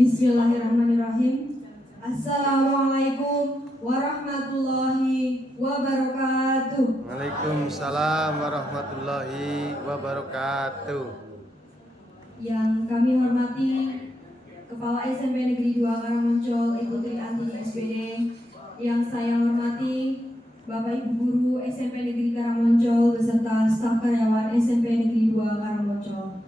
Bismillahirrahmanirrahim. Assalamualaikum warahmatullahi wabarakatuh. Waalaikumsalam warahmatullahi wabarakatuh. Yang kami hormati Kepala SMP Negeri 2 Karangmoncol, Ibu Tri Antini SPD. Yang saya hormati Bapak Ibu Guru SMP Negeri Karangmoncol beserta staf karyawan SMP Negeri 2 Karangmoncol.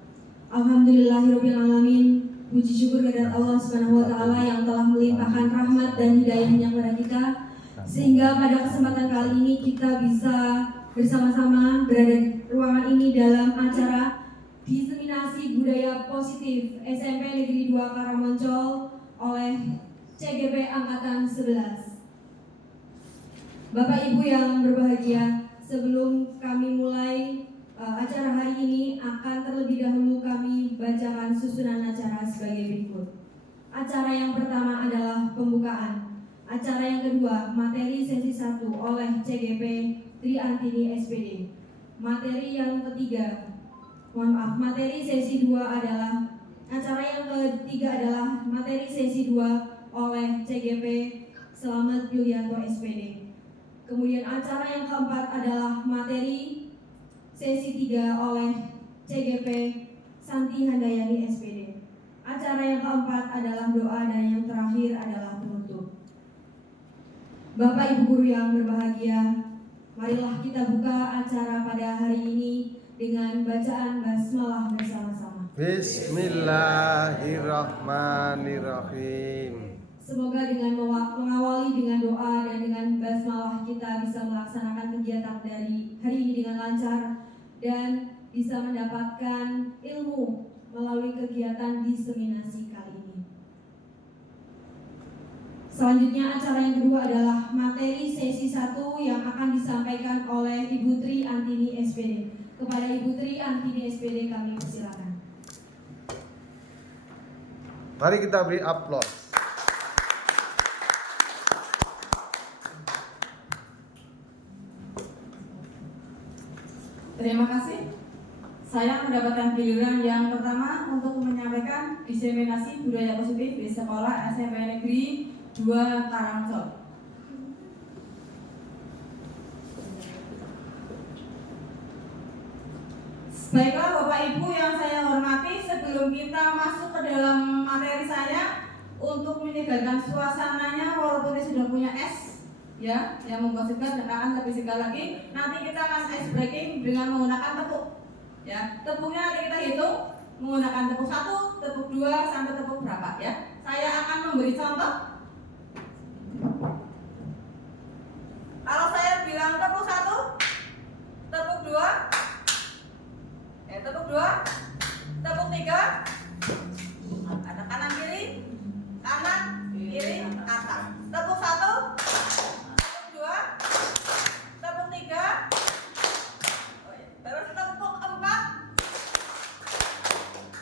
Alhamdulillahirabbil alamin. Puji syukur kehadirat Allah Subhanahu wa taala yang telah melimpahkan rahmat dan hidayahnya kepada kita, sehingga pada kesempatan kali ini kita bisa bersama-sama berada di ruangan ini dalam acara diseminasi budaya positif SMP Negeri 2 Karangmoncol oleh CGP Angkatan 11. Bapak Ibu yang berbahagia, sebelum kami mulai acara hari ini, akan terlebih dahulu kami bacakan susunan acara sebagai berikut. Acara yang pertama adalah pembukaan. Acara yang kedua, materi sesi 1 oleh CGP Tri Antini SPD. Materi yang ketiga, materi sesi 2 adalah acara yang ketiga adalah materi sesi 2 oleh CGP Selamat Yulianto SPD. Kemudian acara yang keempat adalah materi sesi 3 oleh CGP Santi Handayani SPD. Acara yang keempat adalah doa dan yang terakhir adalah penutup. Bapak Ibu guru yang berbahagia, marilah kita buka acara pada hari ini dengan bacaan basmalah bersama-sama. Bismillahirrahmanirrahim. Semoga dengan mengawali dengan doa dan dengan basmalah kita bisa melaksanakan kegiatan dari hari ini dengan lancar dan bisa mendapatkan ilmu melalui kegiatan diseminasi kali ini. Selanjutnya acara yang kedua adalah materi sesi 1 yang akan disampaikan oleh Ibu Tri Antini SPD. Kepada Ibu Tri Antini SPD kami persilakan. Mari kita beri aplaus. Terima kasih. Saya mendapatkan giliran yang pertama untuk menyampaikan diseminasi budaya positif di sekolah SMP Negeri 2 Karangmoncol. Baiklah Bapak Ibu yang saya hormati, sebelum kita masuk ke dalam materi saya, untuk menyegarkan suasananya walaupun kita sudah punya es ya, yang memposisikan dan akan lebih segar lagi. Nanti kita akan ice breaking dengan menggunakan tepuk. Ya, tepuknya nanti kita hitung menggunakan tepuk 1, tepuk 2 sampai tepuk berapa ya. Saya akan memberi contoh. Kalau saya bilang tepuk 1, tepuk 2, tepuk 2, tepuk 3, ada kanan kiri, atas. Tepuk 1, tepuk 3, terus tepuk 4.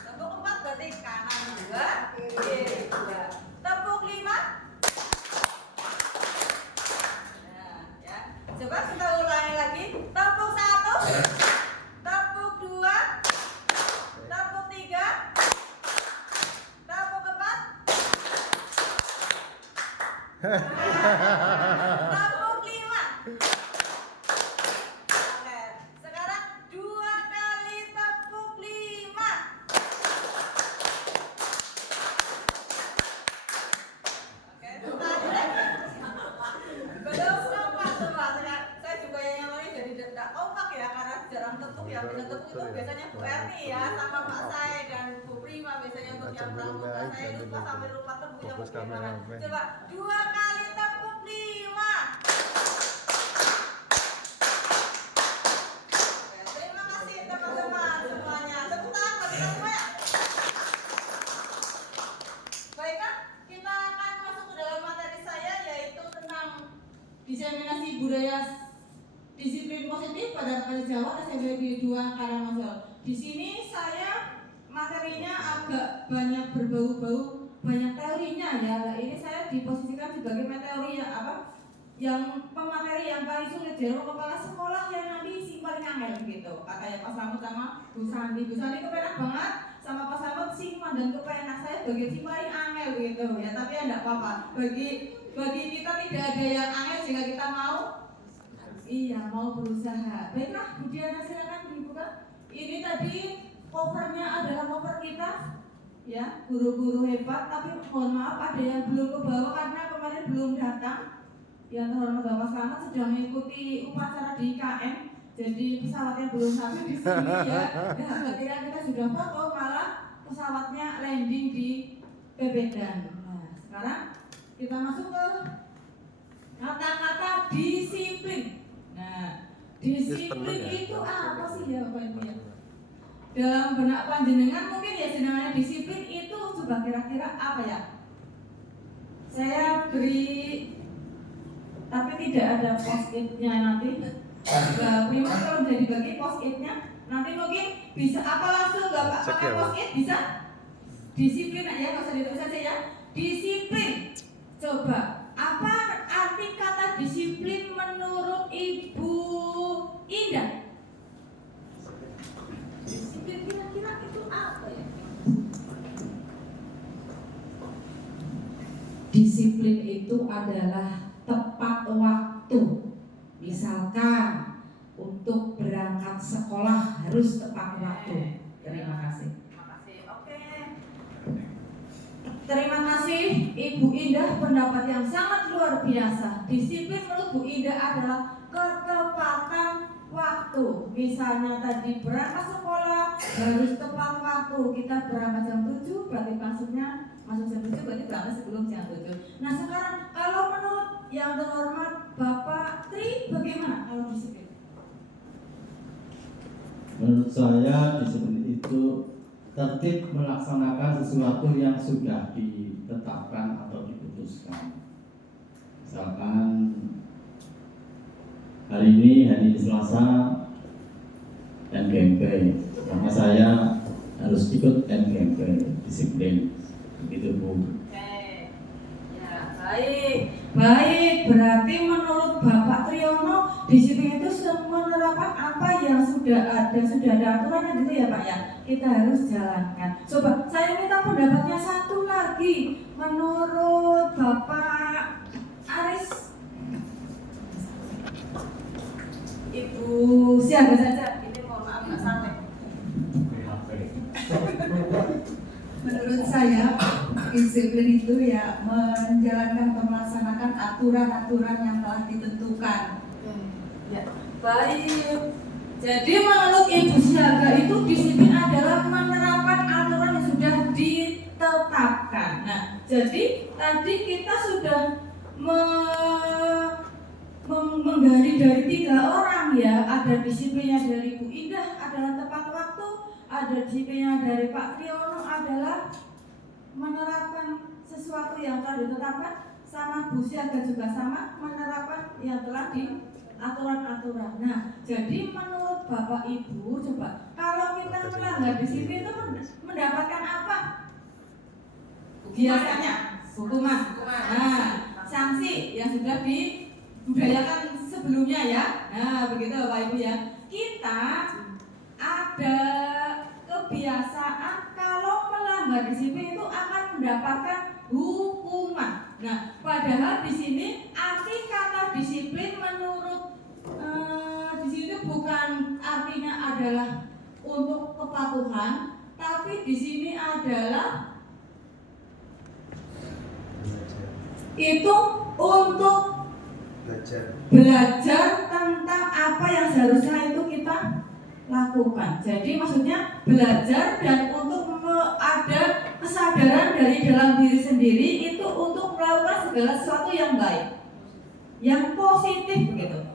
Tepuk 4 berarti kanan 2, kiri 2. Tepuk 5. Nah, ya. Coba kita ulangi lagi. Tepuk 1, tepuk 2, tepuk 3, tepuk 4. Tepuk 5. Oke, sekarang 2 kali tepuk 5. Oke, belum kompak coba. Saya juga yang nyamanya jadi tidak kompak ya, karena jarang tepuk ya. Bila tepuk itu biasanya Bu Erni ya, sama Pak saya dan Bu Prima biasanya untuk yang pramuka. Saya lupa sampai lupa tepuknya. Coba 2 kali tepuk 5. Terima kasih teman-teman semuanya. Tepuk tangan bagi semua ya. Baiklah, kita akan masuk ke dalam materi saya, yaitu tentang diseminasi budaya disiplin positif pada remaja Jawa SMP Negeri 2 Karangmoncol. Di sini saya materinya agak banyak berbau-bau, banyak teorinya ya. Nah, ini saya diposisikan sebagai teori ya, yang pemateri yang paling sulit dari kepala sekolah yang nanti si paling angel gitu. Katanya Pak Slamet sama Bu Santi. Bu Santi kepenak banget, sama Pak Slamet sing dan kepenak saya bagian si paling angel angel gitu ya, tapi ya enggak apa-apa. Bagi kita tidak ada yang angel jika kita mau berusaha. Baiklah, Bu Diana silakan dibuka. Ini tadi covernya adalah cover kita ya, guru-guru hebat, tapi mohon maaf ada yang belum ke bawah karena kemarin belum datang. Yang terhormat Bapak Selamat sedang mengikuti upacara di IKN, jadi pesawatnya belum sampai di sini ya. Ya, kira kita sudah foto, malah pesawatnya landing di Pebedan. Nah, sekarang kita masuk ke kata-kata disiplin. Nah, disiplin itu apa sih ya Bapak Ibu ya? Dalam benak panjenengan mungkin ya jenengannya disiplin itu coba kira-kira apa ya? Saya beri, tapi tidak ada post-it-nya nanti. Prima kalau udah dibagi post-it-nya, nanti mungkin bisa apa langsung Bapak pakai post-it bisa? Disiplin aja, nggak usah ditulis saja ya. Disiplin. Coba apa arti kata disiplin menurut Ibu Indah? Disiplin kira-kira itu apa ya? Disiplin itu adalah tepat waktu. Misalkan untuk berangkat sekolah harus tepat waktu. Terima kasih. Oke. Terima kasih Ibu Indah, pendapat yang sangat luar biasa. Disiplin menurut Bu Indah adalah ketepatan waktu. Misalnya tadi berangkat sekolah harus tepat waktu. Kita berangkat jam 7, berarti masuk jam 7, berarti berangkat sebelum jam 7. Nah sekarang kalau menurut yang terhormat Bapak Tri, bagaimana kalau disiplin? Menurut saya disiplin itu tertib melaksanakan sesuatu yang sudah ditetapkan atau diputuskan. Misalkan hari ini hari Selasa NGMP, maka saya harus ikut NGMP, disiplin. Begitu Bu. Oke, ya baik. Berarti menurut Bapak Triyono disiplin itu menerapkan apa yang sudah ada aturannya gitu ya Pak ya. Kita harus jalankan. Coba saya minta pendapatnya satu lagi. Menurut Bapak Aris, Ibu siapa saja? Ini mohon maaf nggak sampai. Menurut saya, disiplin itu ya menjalankan atau melaksanakan aturan-aturan yang telah ditentukan. Ya, baik. Jadi menurut Ibu Siaga itu disiplin adalah menerapkan aturan yang sudah ditetapkan. Nah, jadi tadi kita sudah menggali dari 3 orang ya. Ada disiplinnya dari Bu Indah adalah tepat waktu, ada disiplinnya dari Pak Triyono adalah menerapkan sesuatu yang telah ditetapkan, sama Bu Siaga juga sama menerapkan yang telah di aturan-aturan. Nah, jadi menurut Bapak Ibu, coba kalau kita melanggar disiplin itu mendapatkan apa? Biasanya hukuman. Nah, sanksi yang sudah dibudayakan sebelumnya ya. Nah, begitu Bapak Ibu ya. Kita ada kebiasaan kalau melanggar disiplin itu akan mendapatkan hukuman. Nah, padahal di sini arti kata disiplin menurut di sini bukan artinya adalah untuk kepatuhan, tapi di sini adalah itu untuk belajar tentang apa yang seharusnya itu kita lakukan. Jadi maksudnya belajar dan untuk ada kesadaran dari dalam diri sendiri itu untuk melakukan segala sesuatu yang baik, yang positif begitu.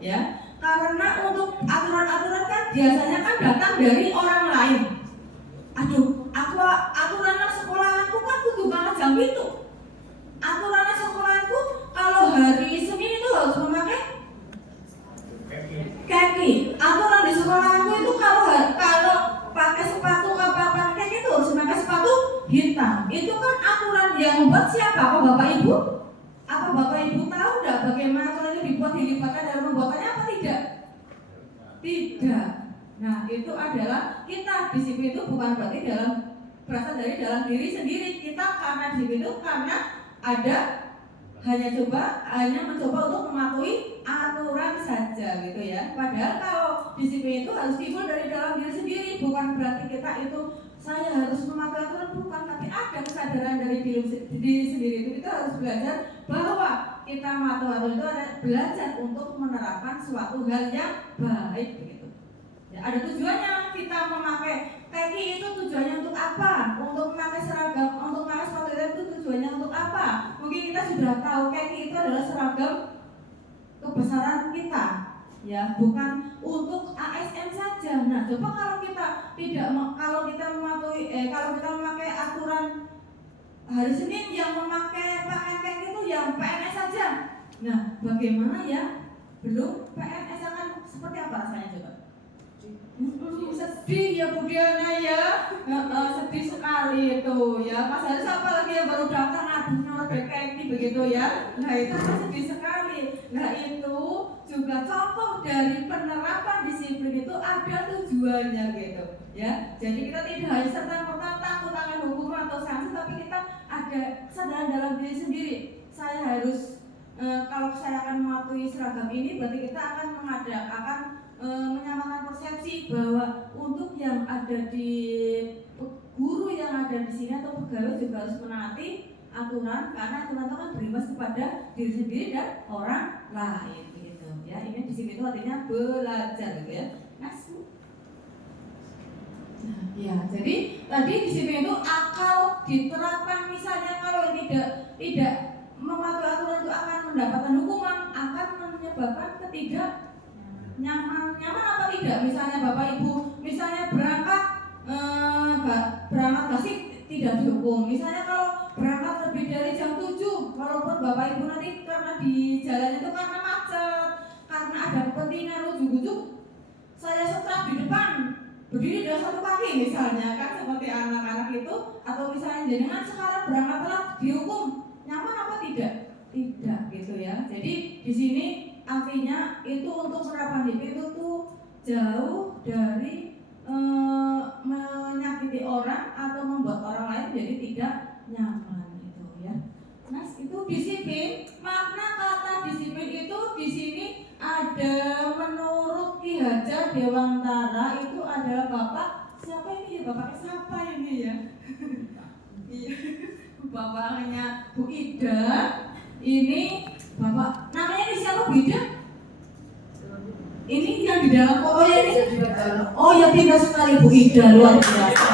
Ya, karena untuk aturan-aturan kan biasanya kan datang dari orang lain. Aduh, aturan sekolahanku kan kudu banget jam itu. Aturan sekolahanku kalau hari Senin itu harus memakai kaki. Aturan di sekolahanku itu kalau pakai sepatu apa kaki itu harus memakai sepatu hitam. Itu kan aturan yang membuat siapa? Apa Bapak Ibu? Apa Bapak Ibu tahu enggak bagaimana aturan itu dilibatkan dalam pembuatannya apa tidak? Tidak. Nah, itu adalah kita disiplin itu bukan berarti dalam berasal dari dalam diri sendiri. Kita karena disiplin itu karena ada hanya mencoba untuk mematuhi aturan saja gitu ya. Padahal kalau disiplin itu harus timbul dari dalam diri sendiri, bukan berarti kita itu saya harus mematuhi aturan, bukan, tapi ada kesadaran dari diri sendiri itu. Kita harus belajar bahwa kita mematuhi aturan itu ada belajar untuk menerapkan suatu hal yang baik begitu. Ya, ada tujuannya kita memakai peci itu tujuannya untuk apa? Untuk memakai seragam, untuk memakai sepatu itu tujuannya untuk apa? Mungkin kita sudah tahu peci itu adalah seragam kebesaran kita, ya, bukan untuk ASN saja. Nah, coba kalau kita memakai aturan hari Senin yang memakai pakaian peci itu yang PNS saja. Nah, bagaimana ya? Belum PNS akan seperti apa rasanya coba? Sedih ya Bu Diana ya, sedih sekali itu ya. Mas Haris apalagi yang baru datang, aduh nyorot BKI begitu ya. Nah itu sedih sekali. Nah itu juga contoh dari penerapan disiplin itu ada tujuannya gitu ya. Jadi kita tidak hanya serta-merta takut akan hukuman atau sanksi, tapi kita ada kesadaran dalam diri sendiri. Saya harus kalau saya akan mematuhi seragam ini, berarti kita akan menyamakan persepsi bahwa untuk yang ada di guru yang ada di sini atau pegawai juga harus menaati aturan, karena aturan itu kan berimbas kepada diri sendiri dan orang lain gitu ya. Ini di sini itu artinya belajar gitu ya. Nah, ya, jadi tadi di sini itu akal diterapkan, misalnya kalau tidak mematuhi aturan itu akan mendapatkan hukuman, akan menyebabkan nyaman apa tidak? Misalnya Bapak Ibu misalnya berangkat masih tidak dihukum. Misalnya kalau berangkat lebih dari jam 7, walaupun Bapak Ibu nanti karena di jalan itu karena macet, karena ada kepentingan ujuk-ujuk saya setrap di depan, berdiri dengan satu kaki misalnya, kan seperti anak-anak itu, atau misalnya jenengan sekarang berangkat telat dihukum, nyaman apa tidak? Tidak gitu ya. Jadi di sini artinya itu untuk penerapan disiplin itu tuh jauh dari menyakiti orang atau membuat orang lain jadi tidak nyaman gitu ya. Nah itu disiplin. Makna kata disiplin itu di sini ada menurut Ki Hajar Dewantara itu adalah Bapak siapa ini ya? Bapak siapa ini ya? Iya, bapaknya Bu Ida. Ini Bapak namanya ini siapa Bu Ida? Ini yang di dalam fotonya ini. Oh ya, pintar sekali Bu Ida, luar biasa.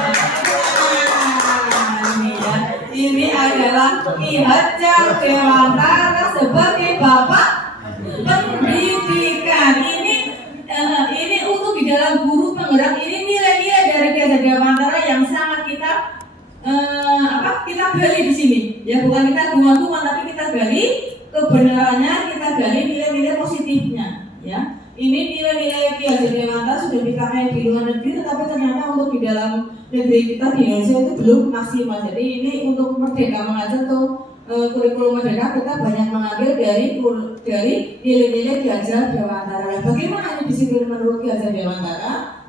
Ini ya. Ini adalah Ki Hajar Dewantara sebagai Bapak Pendidikan. Ini untuk di dalam guru penggerak, ini nilai-nilai dari Ki Hajar Dewantara yang sangat kita gali di sini. Ya, bukan kita guang-guang, tapi kita gali kebenarannya, kita gali nilai-nilai positifnya. Ya, ini nilai-nilai Ki Hajar Dewantara sudah dipakai di luar negeri, tetapi ternyata untuk di dalam negeri kita di Indonesia itu belum maksimal. Jadi ini untuk Merdeka Mengajar atau kurikulum Merdeka kita banyak mengambil dari nilai-nilai Ki Hajar Dewantara. Bagaimana ini disiplin menurut Ki Hajar Dewantara?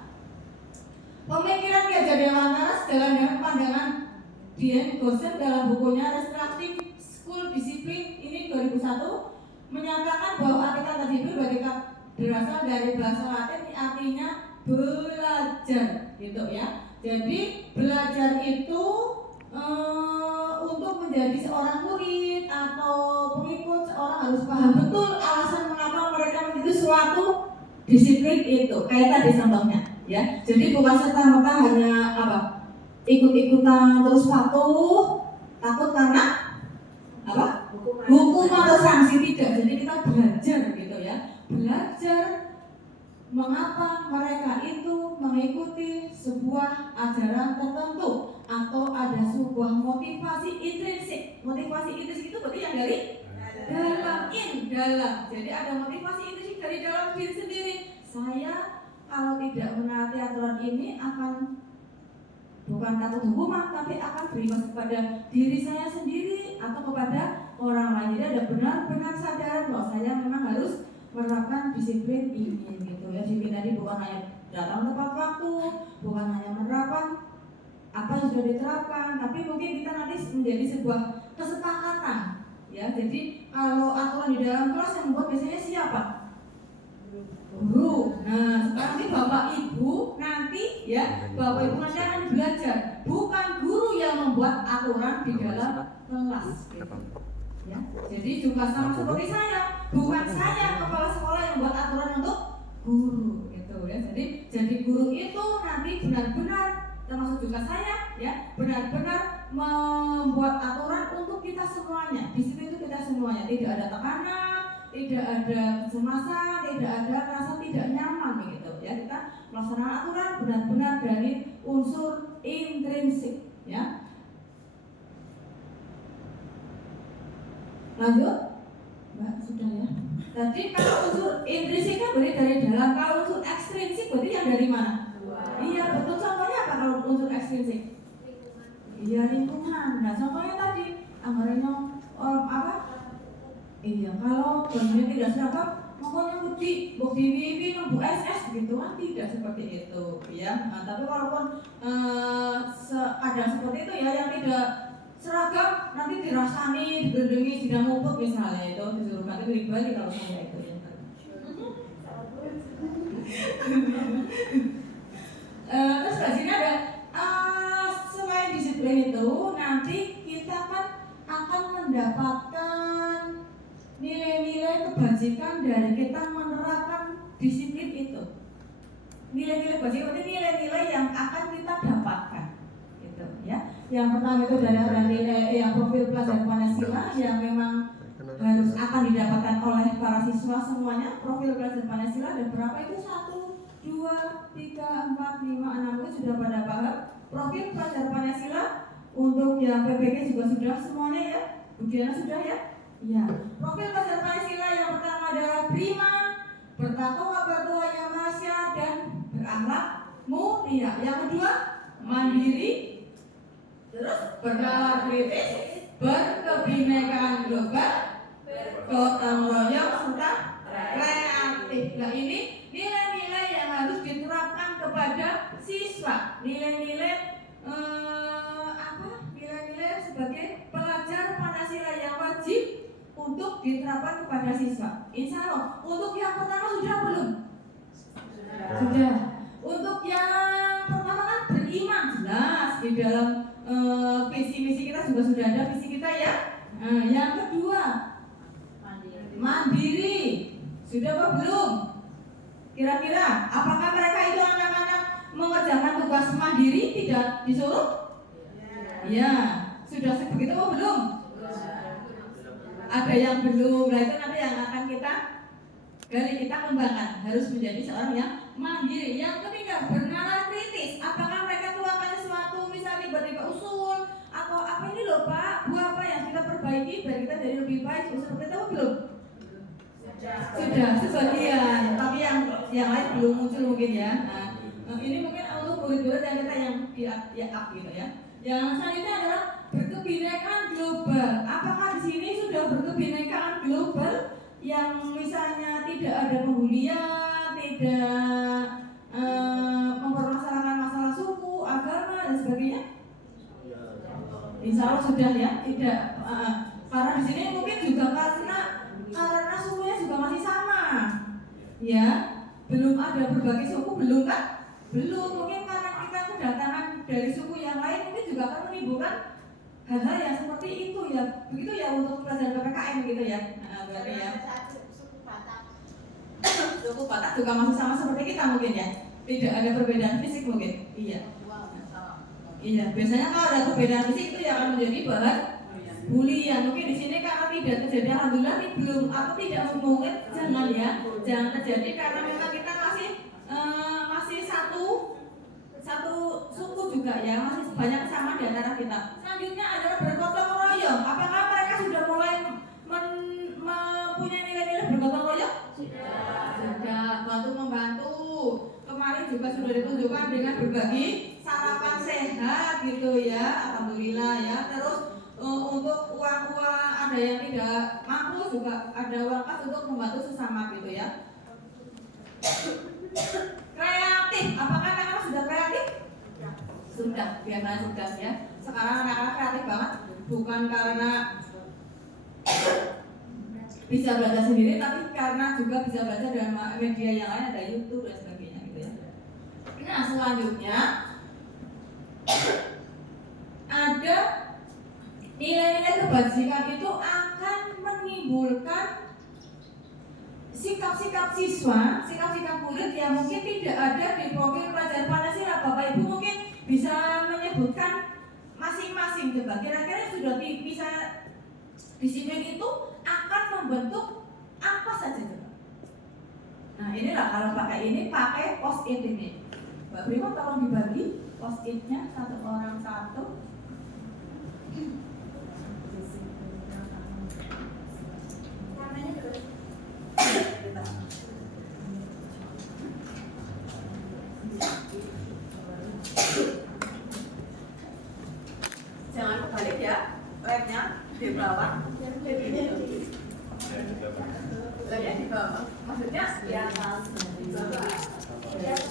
Pemikiran Ki Hajar Dewantara sejalan dengan pandangan Dian Gosen dalam bukunya Restrictive School Discipline ini 2001 menyatakan bahwa arti kata disiplin berasal dari bahasa Latin, artinya belajar gitu ya. Jadi belajar itu untuk menjadi seorang murid atau pengikut, seorang harus paham betul alasan mengapa mereka mengikuti suatu disiplin itu. Kayak tadi contohnya ya. Jadi bukan serta-merta hanya ikut-ikutan terus patuh, takut karena hukum atau sanksi, tidak. Jadi kita belajar gitu ya, belajar mengapa mereka itu mengikuti sebuah ajaran tertentu atau ada sebuah motivasi intrinsik. Motivasi intrinsik itu berarti yang dari dalam. Jadi ada motivasi intrinsik dari dalam diri sendiri. Saya kalau tidak menaati aturan ini akan bukan takut hukuman, tapi akan berimbas kepada diri saya sendiri atau kepada orang lain. Jadi ada benar-benar sadar bahwa saya memang harus menerapkan disiplin ini gitu ya. Disiplin tadi bukan hanya datang tepat waktu, bukan hanya menerapkan apa yang sudah diterapkan, tapi mungkin kita nanti menjadi sebuah kesepakatan ya. Jadi kalau aturan di dalam kelas yang membuat biasanya siapa? Guru. Nah, sekarang ini Bapak Ibu nanti ya, Bapak Ibu nanti akan belajar, bukan guru yang membuat aturan di dalam kelas gitu. Ya. Jadi juga sama seperti saya, bukan saya kepala sekolah yang membuat aturan untuk guru gitu ya. Jadi guru itu nanti benar-benar, termasuk juga saya ya, benar-benar membuat aturan untuk kita semuanya. Di sini itu kita semuanya, tidak ada tekanan, tidak ada kecemasan, tidak ada rasa tidak nyaman begitu ya. Kita melaksanakan aturan benar-benar dari unsur intrinsik ya. Lanjut, Mbak, sudah ya. Tadi kalau unsur intrinsik kan berarti dari dalam, kalau unsur ekstrinsik berarti yang dari mana? Iya, betul. Contohnya apa kalau unsur ekstrinsik? Iya, lingkungan. Nah, contohnya tadi anggarannya apa? Iya, kalau bajunya tidak seragam, makanya bukti wiwi bu SS gitu kan, tidak seperti itu ya. Nah, tapi walaupun ada seperti itu ya, yang tidak seragam nanti dirasani, digedengi, tidak ngumpet misalnya, itu disuruh ganti pribadi kalau saya itu ya. Terus di sini ada selain disiplin itu, nanti kita kan akan mendapatkan nilai-nilai kebajikan dari kita menerapkan disiplin itu. Nilai-nilai kebajikan itu nilai-nilai yang akan kita dapatkan, gitu ya. Yang pertama itu ada nilai yang profil pelajar Pancasila yang memang harus akan didapatkan oleh para siswa semuanya. Profil pelajar Pancasila ada berapa itu? 1, 2, 3, 4, 5, 6 itu sudah pada paham. Profil pelajar Pancasila untuk yang PPG juga sudah semuanya ya. Budiana sudah ya? Ya. Profil pelajar Pancasila yang pertama adalah prima, bertakwa kepada Tuhan Yang Maha Esa dan berakhlak mulia. Yang kedua, mandiri, terus bernalar kritis, berkebinekaan global, gotong royong serta kreatif. Nah, ini nilai-nilai yang harus diterapkan kepada siswa. Nilai-nilai nilai-nilai sebagai pelajar Pancasila yang wajib untuk diterapkan kepada siswa. Insya Allah. Untuk yang pertama sudah belum? Sudah. Untuk yang pertama kan beriman, jelas di dalam visi misi kita juga sudah ada visi kita ya. Yang kedua mandiri, sudah apa belum? Kira-kira apakah mereka itu anak-anak mengerjakan tugas mandiri tidak disuruh? Ya, sudah sebegitu apa belum? Ada yang belum, nah itu nanti yang akan kita gali, kita kembangkan. Harus menjadi seorang yang mandiri. Yang ketiga, bernalar kritis. Apakah mereka tuakan sesuatu, misalnya tiba-tiba usul atau apa ini loh Pak, buah apa yang kita perbaiki biar kita jadi lebih baik, seperti itu apa belum? Sudah sebagian, tapi yang lain belum muncul mungkin ya. Nah, ini mungkin untuk murid-murid yang kita yang di up gitu ya. Yang selanjutnya adalah berkebinekaan global. Apakah di sini sudah berkebinekaan global yang misalnya tidak ada pembulian, tidak mempermasalahkan masalah suku, agama dan sebagainya? Insya Allah sudah ya, tidak. Karena di sini mungkin juga karena sukunya juga masih sama, ya. Belum ada berbagai suku, belum kan? Belum. Mungkin karena kita kedatangan dari suku yang lain, mungkin juga akan menimbulkan hal-hal yang seperti itu ya. Begitu ya untuk pelajaran PPKM gitu ya. Berarti ya. Suku Batak juga masih sama seperti kita mungkin ya. Tidak ada perbedaan fisik mungkin. Iya. Iya. Biasanya kalau ada perbedaan fisik itu ya akan menjadi bahan bulian. Mungkin di sini karena tidak terjadi, alhamdulillah ini belum atau tidak mungkin, jangan ya, jangan terjadi karena memang kita masih satu suku juga ya, masih banyak kesamaan di antara kita. Selanjutnya adalah bergotong royong. Apakah mereka sudah mulai mempunyai nilai-nilai bergotong royong? Sudah. Bantu membantu. Kemarin juga sudah ditunjukkan dengan berbagi sarapan sehat gitu ya, alhamdulillah ya. Terus untuk uang-uang ada yang tidak mampu juga ada uang kas untuk membantu sesama gitu ya. Kreatif, apakah anak-anak sudah kreatif? sudah ya. Sekarang anak-anak kreatif banget, bukan karena bisa belajar sendiri, tapi karena juga bisa belajar dengan media yang lain, ada YouTube dan sebagainya gitu ya. Nah selanjutnya ada nilai-nilai kebajikan itu akan menimbulkan sikap-sikap siswa, sikap-sikap murid yang mungkin tidak ada di profil pelajar Pancasila. Bapak Ibu mungkin bisa menyebutkan masing-masing, coba kira-kira sudah bisa disiplin itu akan membentuk apa saja coba. Nah inilah kalau pakai ini, pakai post-it ini. Mbak Prima tolong dibagi post-itnya satu orang satu. Jangan kebalik ya, labnya di bawah. Labnya di bawah. Maksudnya di atas.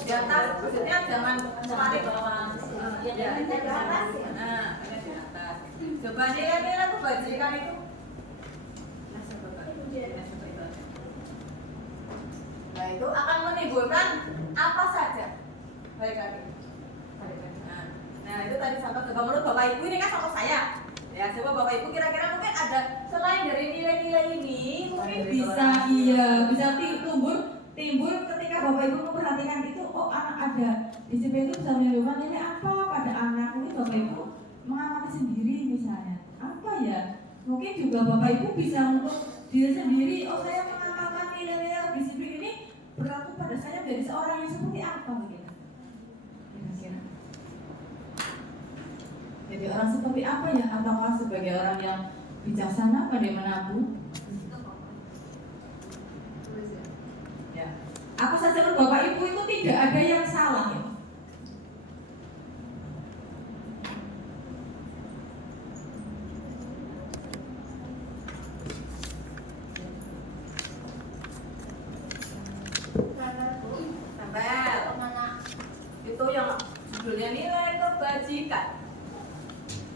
Di atas, maksudnya jangan kebalik. Ya, di atas. Nah, di atas. Coba nilai-nilai kebajikan itu. Nah itu akan menimbulkan apa saja. Balik lagi. Nah itu tadi contoh. Coba menurut Bapak Ibu ini kan contoh saya. Ya coba Bapak Ibu kira-kira mungkin ada selain dari nilai-nilai ini mungkin bisa timbul ketika Bapak Ibu memperhatikan itu. Oh anak ada disiplin itu bisa menimbulkan nilai apa pada anak. Mungkin Bapak Ibu mengamati sendiri misalnya. Apa ya? Mungkin juga Bapak Ibu bisa untuk diri sendiri. Oh saya mengamalkan nilai-nilai disiplin ini berlaku pada saya menjadi seorang yang seperti apa begitu. Kira-kira. Jadi orang seperti apa ya? Apakah sebagai orang yang bijaksana, pandai menabung? Ya. Apa saja menurut Bapak Ibu itu tidak ada yang salah ya? Itu yang judulnya nilai kebajikan.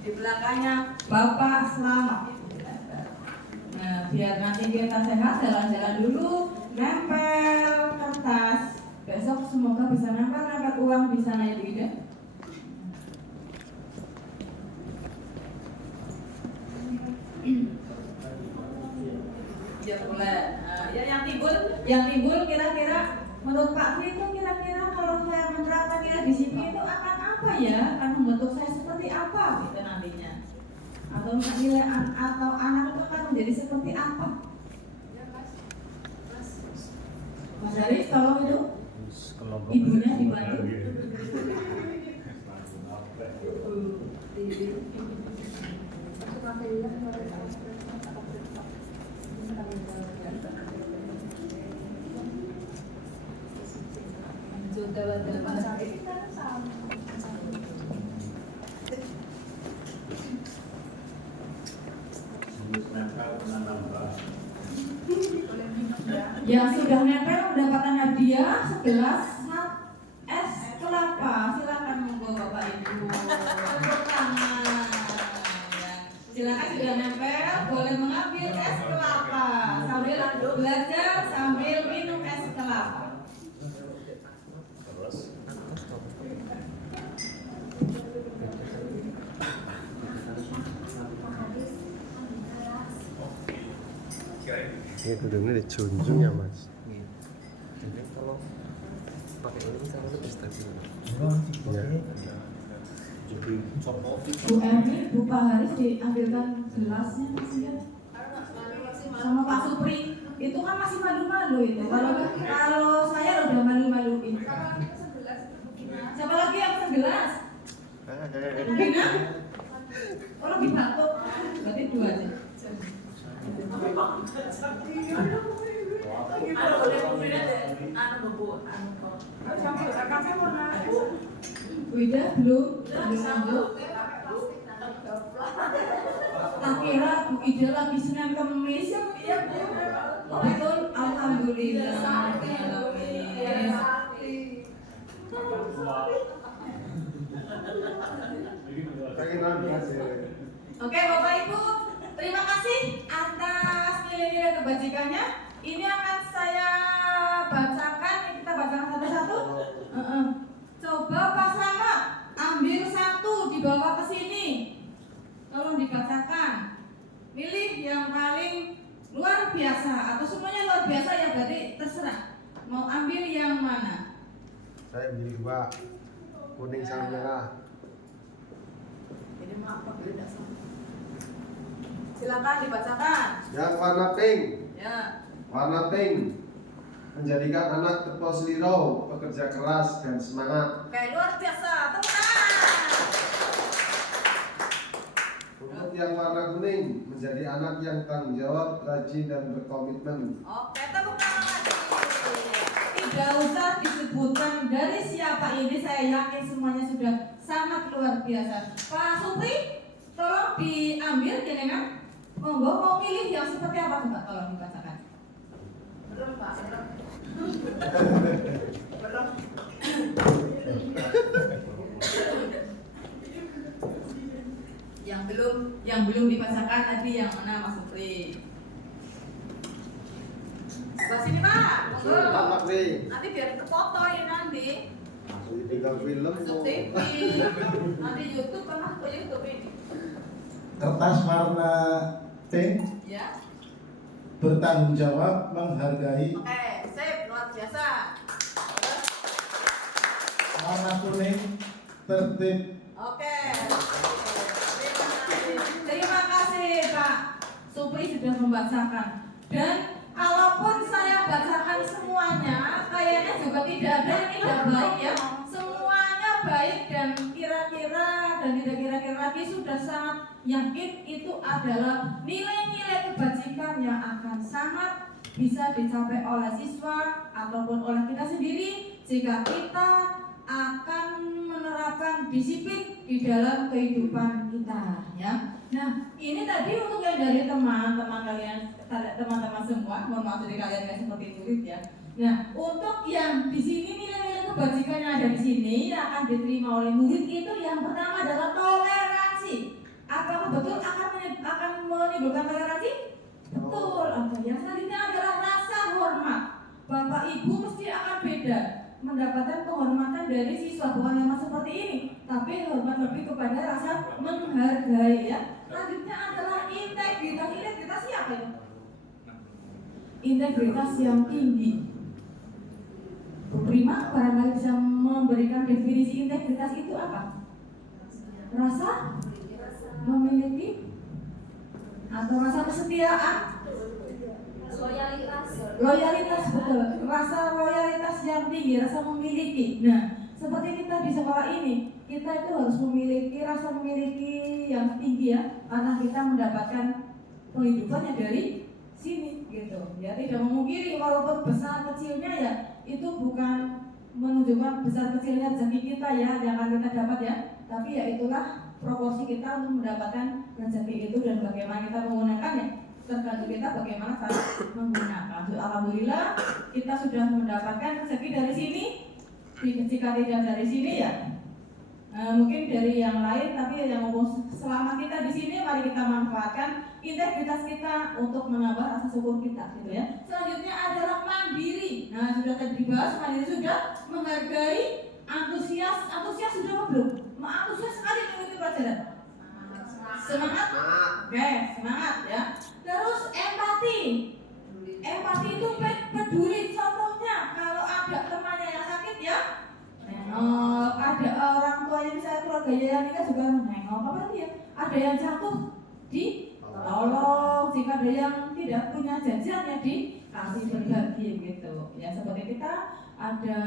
Di belakangnya Bapak selamat. Nah, biar nanti kita sehat, jalan-jalan dulu, nempel kertas. Besok semoga bisa nempel uang di sana ya Bu Ida. Ya boleh. Ya yang timbul kira-kira menurut Pak Tri itu kira-kira kalau saya menerapkan nilai disiplin itu akan apa ya? Akan membentuk saya seperti apa gitu nantinya? Atau nilai atau anak itu akan menjadi seperti apa? Mas Haris tolong itu ibunya dibantu. Yang sudah nempel mendapatkan hadiah 11 es kelapa. Silakan monggo Bapak Ibu. Tepuk tangan. Silakan sudah nempel boleh mengambil es kelapa sambil belajar sambil minum es kelapa. Ini kudungnya dijunjung ya Mas. Jadi kalau pakai ini misalnya lebih stabil. Ya. Bu Erni, Bu Pak Haris diambilkan gelasnya Mas ya. Sama Pak Supri, itu kan masih malu-malu itu. Kalau saya udah malu-maluin. Siapa lagi yang segelas? Bina? Oh lebih batuk, berarti 2 aja. Wida belum lanjut. Tak kira Bu Ida lagi Senin Kemis. Iya Bu. Betul, alhamdulillah. Oke Bapak Ibu, terima kasih atas nilai-nilai kebajikannya. Ini akan saya bacakan, kita bacakan satu-satu. Coba Pak Slamet, ambil satu dibawa ke sini. Tolong dibacakan. Pilih yang paling luar biasa atau semuanya luar biasa ya, berarti terserah. Mau ambil yang mana? Saya beli 2, kuning sama merah. Jadi maaf Pak, beda sama. Silakan dibacakan. Yang warna pink. Ya. Warna pink menjadikan anak tepos liro, pekerja keras dan semangat. Oke, luar biasa. Tepuk tangan. Untuk yang warna kuning menjadi anak yang tanggung jawab, rajin dan berkomitmen. Oke, tepuk tangan lagi. Tidak usah disebutkan dari siapa ini, saya yakin semuanya sudah sangat luar biasa. Pak Supri, tolong diambil jenengan. Monggo, mau pilih yang seperti apa coba, tolong dibacakan. Belum Pak, belum. Belum. Yang belum dibacakan tadi yang mana Mas Supri? Sebelah sini Pak, monggo. Pak Ri. Nanti biar terfoto ya nanti. Langsung tinggal film. Masuk TV. Nanti YouTube kan aku YouTube ini. Kertas warna pink Ya. bertanggung jawab, menghargai. Oke, sip, luar biasa. Terus, Warna kuning tertib. oke. Terima kasih Pak Supri sudah membacakan. Dan kalaupun saya bacakan semuanya, kayaknya juga tidak ada yang tidak baik ya. Semuanya baik dan kira-kira dan tidak kira-kira lagi sudah sangat yakin itu adalah nilai-nilai kebajikan yang akan sangat bisa dicapai oleh siswa ataupun oleh kita sendiri jika kita akan menerapkan disiplin di dalam kehidupan kita ya. Nah, ini tadi untuk yang dari teman-teman kalian, teman-teman semua, mohon maaf dari kalian yang seperti murid ya. Nah, untuk yang di sini nilai-nilai kebajikan yang ada di sini yang akan diterima oleh murid itu yang pertama adalah toleransi. Apakah betul akan menimbulkan toleransi? Betul. Oke, yang selanjutnya adalah rasa hormat. Bapak Ibu mesti akan beda mendapatkan penghormatan dari siswa, bukan yang seperti ini, tapi hormat lebih kepada rasa menghargai ya. Selanjutnya adalah integritas. Integritas siapa ini? Integritas yang tinggi. Bu Prima barangkali bisa memberikan definisi integritas itu apa? Rasa memiliki atau rasa kesetiaan, loyalitas betul, rasa loyalitas yang tinggi, rasa memiliki. Nah, seperti kita di sekolah ini, kita itu harus memiliki rasa memiliki yang tinggi ya, karena kita mendapatkan penghidupannya dari sini gitu. Ya tidak memungkiri walaupun besar kecilnya ya itu bukan menunjukkan besar kecilnya rezeki kita ya yang akan kita dapat ya, tapi ya itulah proporsi kita untuk mendapatkan rezeki itu dan bagaimana kita menggunakannya tergantung kita bagaimana cara menggunakan. Alhamdulillah kita sudah mendapatkan rezeki dari sini. Jika tidak dari sini ya mungkin dari yang lain, tapi yang selama kita di sini mari kita manfaatkan integritas kita untuk menambah rasa syukur kita gitu ya. Selanjutnya adalah mandiri. Nah sudah tadi dibahas, mandiri sudah, menghargai, antusias sudah apa belum? Antusias sekali mengikuti pelajaran. Semangat, oke, semangat ya. Terus empati itu peduli. Contohnya kalau ada temannya yang sakit ya nengok, ada orang tuanya misalnya keluarganya yang nikah juga nengok, apa ya? Ada yang jatuh ditolong, jika ada yang tidak punya jajan ya dikasih berbagi gitu. Ya seperti kita ada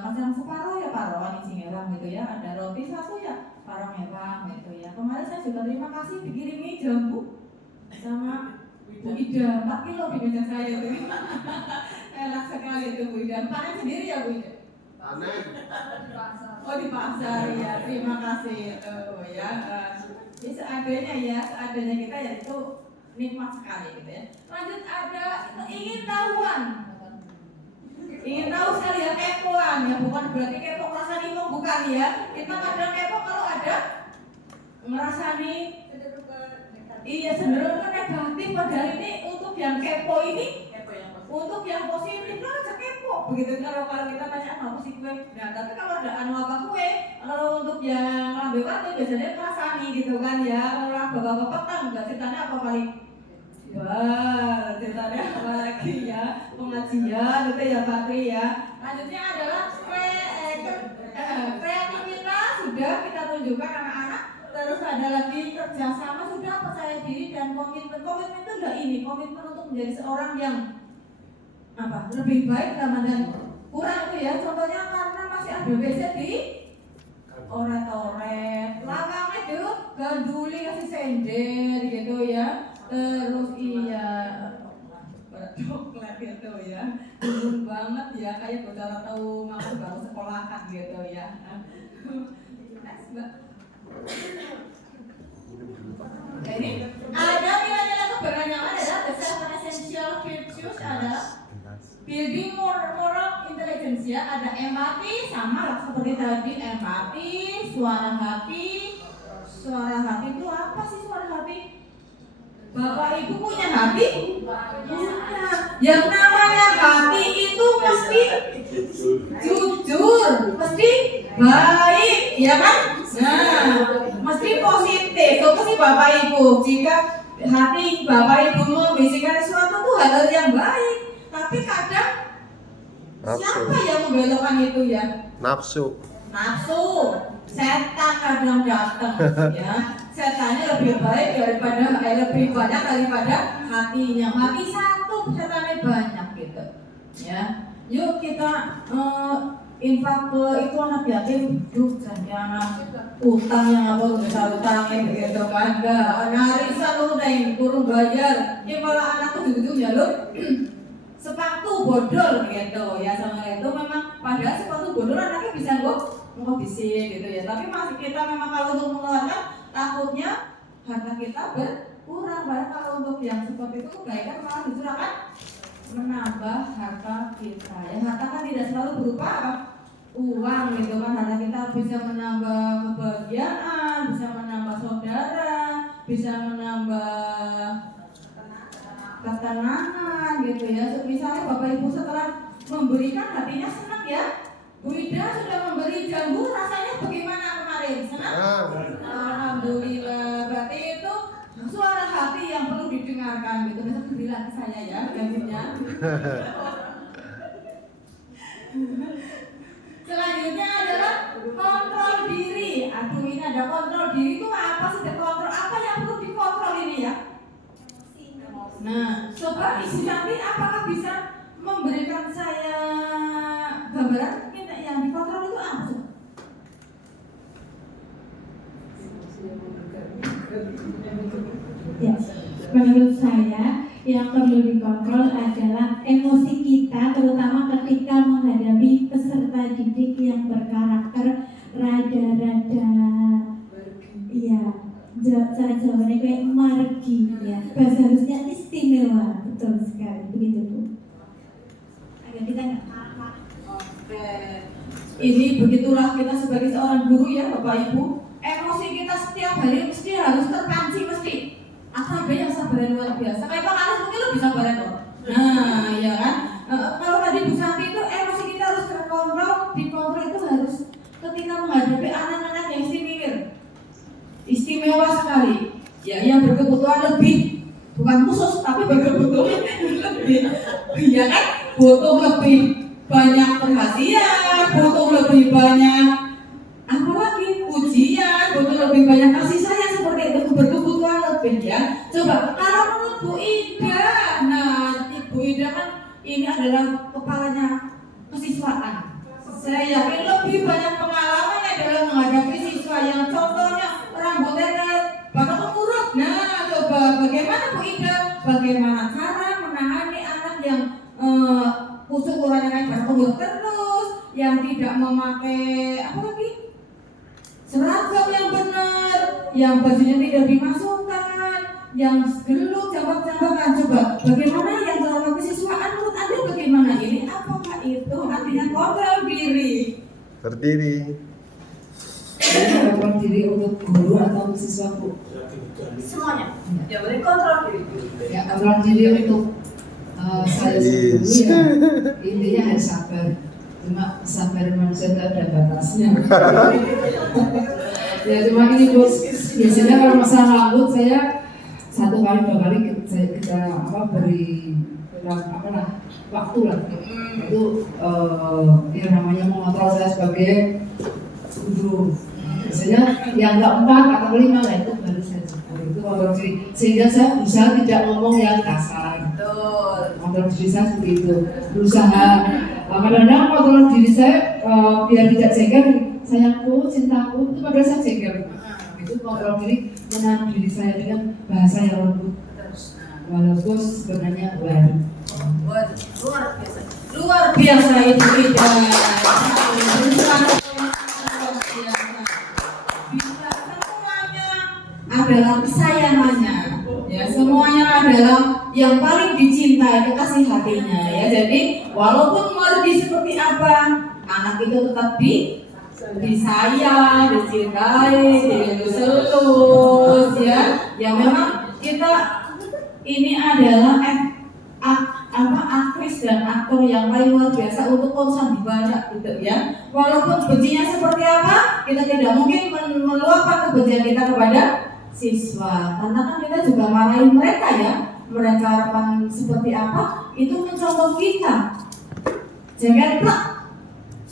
kacang separuh ya paruan isi merah gitu ya, ada roti satu ya paruh merah gitu ya. Kemarin saya juga terima kasih dikirimi jambu sama Bu Ida 4 kilo di meja saya itu. Enak sekali itu Bu Ida. Panen sendiri ya Bu Ida? Panen. Oh di pasar ya. Terima kasih ya. Jadi seadanya kita ya itu nikmat sekali gitu ya. Lanjut ada ingin tahuan. Ingin tahu sekali ya, kepoan ya, bukan berarti kepo rasa bingung, bukan ya. Kita kadang kepo kalau ada merasani iya cenderung ke negatif, padahal ini untuk yang kepo ini, untuk yang positif kan aja kepo. Begitu kalau kita tanya apa sih kue, nah tapi kalau ada anu apa kue, kalau untuk yang lambe watu biasanya merasani gitu kan ya. Kalau bapak-bapak kan enggak ceritanya apa paling wah, ceritanya apa lagi ya, pengajian itu ya Pak Tri ya. Lanjutnya adalah kreativitas sudah kita tunjukkan anak-anak. Terus ada lagi kerjasama sudah, percaya diri dan komitmen. Komitmen itu udah ini, komitmen untuk menjadi seorang yang apa lebih baik dan kurang itu ya. Contohnya karena masih ada WC di oret-oret, lawang itu ganduli kasih sender gitu ya. Terus iya coklat gitu ya, turun banget ya, kayak bocah tahu makan baru sekolahan gitu ya. Next Mbak. Ini ada nilai-nilai keberanian adalah the seven essential virtues adalah building moral intelligence ya, ada empati sama lah seperti tadi, empati, suara hati itu apa sih suara hati? Bapak Ibu punya hati? Punya. Yang namanya hati itu mesti jujur, mesti baik, ya kan? Nah, mesti positif. Itu sih Bapak Ibu. Jika hati Bapak Ibu membisikkan sesuatu itu hal yang baik, tapi kadang siapa yang membelokkan itu ya? Nafsu. Setan kadang datang ya. Setannya lebih baik lebih banyak daripada hatinya. Hati satu, setannya banyak gitu. Ya. Yuk kita infak ke itu anak yatim, jangan utang yang apa besar utangnya gitu kan. Enggak, arisan lu udah yang turun bayar. Ya malah anak ujung-ujungnya lu sepatu bodol gitu ya, sama itu memang padahal sepatu bodol anaknya bisa ngodisin gitu ya. Tapi masih kita memang kalau untuk mengeluarkan takutnya harta kita berkurang. Padahal kalau untuk yang seperti itu kebaikan malah justru akan menambah harta kita ya. Harta kan tidak selalu berupa apa? Uang gitu kan. Harta kita bisa menambah kebahagiaan, bisa menambah saudara, bisa menambah ketenangan gitu ya. Misalnya Bapak Ibu setelah memberikan hatinya senang ya. Bu Ida sudah memberi jambu, rasanya bagaimana kemarin? Senang? Alhamdulillah. Berarti itu suara hati yang perlu didengarkan gitu. Besok bilang ke saya ya, jambunya. Selanjutnya adalah kontrol diri. Aduh, ini ada kontrol diri itu apa sih? Kontrol apa yang perlu dikontrol ini ya? Nah, coba Ibu Santi apakah bisa memberikan saya gambaran yang dikontrol itu apa? Ya, menurut saya yang perlu dikontrol adalah emosi kita, terutama ketika menghadapi peserta didik yang berkarakter rada-rada, ya, cara jawabannya kayak margi, ya, bahasa harusnya istimewa, betul sekali, begitu Bu. Agar kita nggak kalah. Oke. Ini begitulah kita sebagai seorang guru ya Bapak Ibu. Emosi kita setiap hari mesti harus terpancing mesti. Atau ada yang sabaran luar biasa. Kayak Pak Alis mungkin lo bisa sabaran kok. Nah, ya kan. Kalau tadi Bu Santi itu emosi kita harus terkontrol. Dikontrol itu harus ketika menghadapi anak-anak yang istimewa sekali. Ya, yang berkebutuhan lebih, bukan khusus tapi berkebutuhan lebih. Ya kan, butuh lebih banyak perhatian, butuh lebih banyak apalagi pujian, butuh lebih banyak kasih sayang seperti itu, berkebutuhan lebih ya. Coba kalau menurut Bu Ida, nah Ibu Ida kan ini adalah kepalanya kesiswaan. Saya yakin lebih banyak pengalamannya dalam menghadapi siswa yang contohnya rambutnya bakal mengurut. Nah coba bagaimana Bu Ida, bagaimana cara menangani anak yang kusuk ukurannya kayak berkumpul terus, yang tidak memakai apa lagi seragam yang benar, yang bajunya tidak dimasukkan, yang gelut jambak-jambakan. Coba bagaimana yang dalam kesiswaan menurut Anda bagaimana ini? Apakah itu artinya kontrol diri? Berdiri. Kontrol diri untuk untuk guru atau untuk siswa, Bu? Semuanya. Ya boleh kontrol diri. Ya, kontrol diri untuk saya sendiri dulu ya. Intinya harus sabar. Cuma kesabaran manusia itu ada batasnya. Ya cuma ini Bu, biasanya kalau masalah rambut saya 1 kali 2 kali kita beri waktu lah. Itu ya namanya mengontrol saya sebagai guru. Biasanya yang keempat atau kelima lah itu baru saya syukur, itu kontrol diri. Sehingga saya berusaha tidak ngomong yang kasar. Kontrol diri saya seperti itu. Berusaha kadang-kadang kontrol diri saya biar tidak jengkel. Sayangku, cintaku, itu padahal saya jengkel. Itu kontrol diri, menahan diri saya dengan bahasa yang lembut. Walaupun sebenarnya baru. Luar biasa itu Ida. Semuanya adalah kesayangannya. Ya, semuanya adalah yang paling dicintai, kekasih hatinya. Ya, jadi walaupun pergi seperti apa, anak itu tetap disayang, dicintai, dilus-lus, ya. Ya memang kita ini adalah aktris dan aktor yang paling luar biasa untuk konsen di barat gitu ya. Walaupun bencinya seperti apa, kita tidak mungkin meluapkan kebencian kita kepada siswa, karena kan kita juga marahin mereka ya. Mereka harapan seperti apa, itu mencontoh kita. Jangan plak.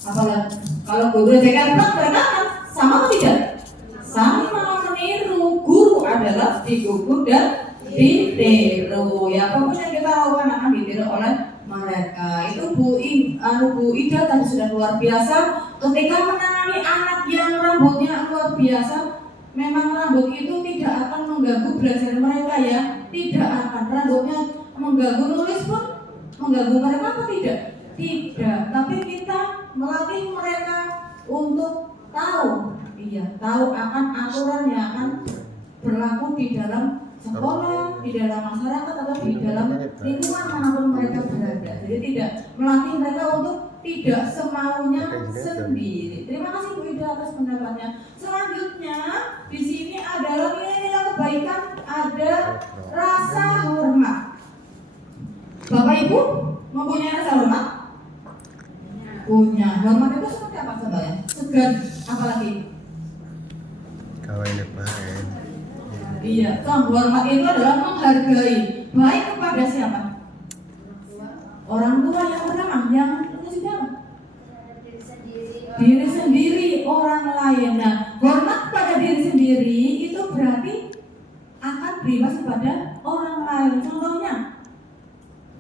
Apalagi kalau guru jangan plak, mereka kan sama atau tidak? Sama, meniru. Guru adalah digugur dan ditiru. Ya, apapun yang kita lakukan akan ditiru oleh mereka. Itu Bu Ida tadi sudah luar biasa ketika menangani anak yang rambutnya luar biasa. Memang rambut itu tidak akan mengganggu belajar mereka ya, tidak akan. Rambutnya mengganggu nulis pun mengganggu mereka apa tidak? Tidak. Tapi kita melatih mereka untuk tahu akan aturan yang akan berlaku di dalam sekolah, di dalam masyarakat atau di dalam lingkungan manapun mereka berada. Jadi tidak melatih mereka untuk tidak semaunya sendiri. Terima kasih Bu Ida atas pendapatnya. Selanjutnya di sini adalah nilai-nilai kebaikan, ada rasa hormat. Bapak Ibu mempunyai rasa hormat? Punya. Hormat itu seperti apa contohnya? Segan, apalagi? Kalau ini main. Iya, hormat itu adalah menghargai. Baik kepada siapa? Orang tua yang pertama, yang ketiga diri sendiri, orang lain. Nah, hormat pada diri sendiri itu berarti akan berimbas kepada orang lain. Contohnya,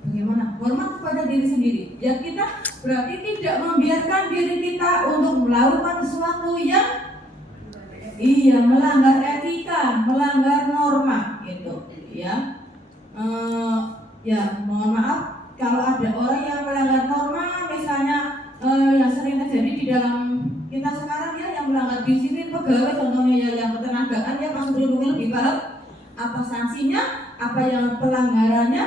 bagaimana? Hormat pada diri sendiri. Ya, kita berarti tidak membiarkan diri kita untuk melakukan sesuatu yang melanggar etika, melanggar norma, gitu. Ya, mohon maaf kalau ada orang yang melanggar norma, misalnya yang sering terjadi di dalam kita sekarang ya, yang melanggar disiplin pegawai, contohnya ya yang ketenagaan ya, Mas Bro lebih paham apa sanksinya, apa yang pelanggarannya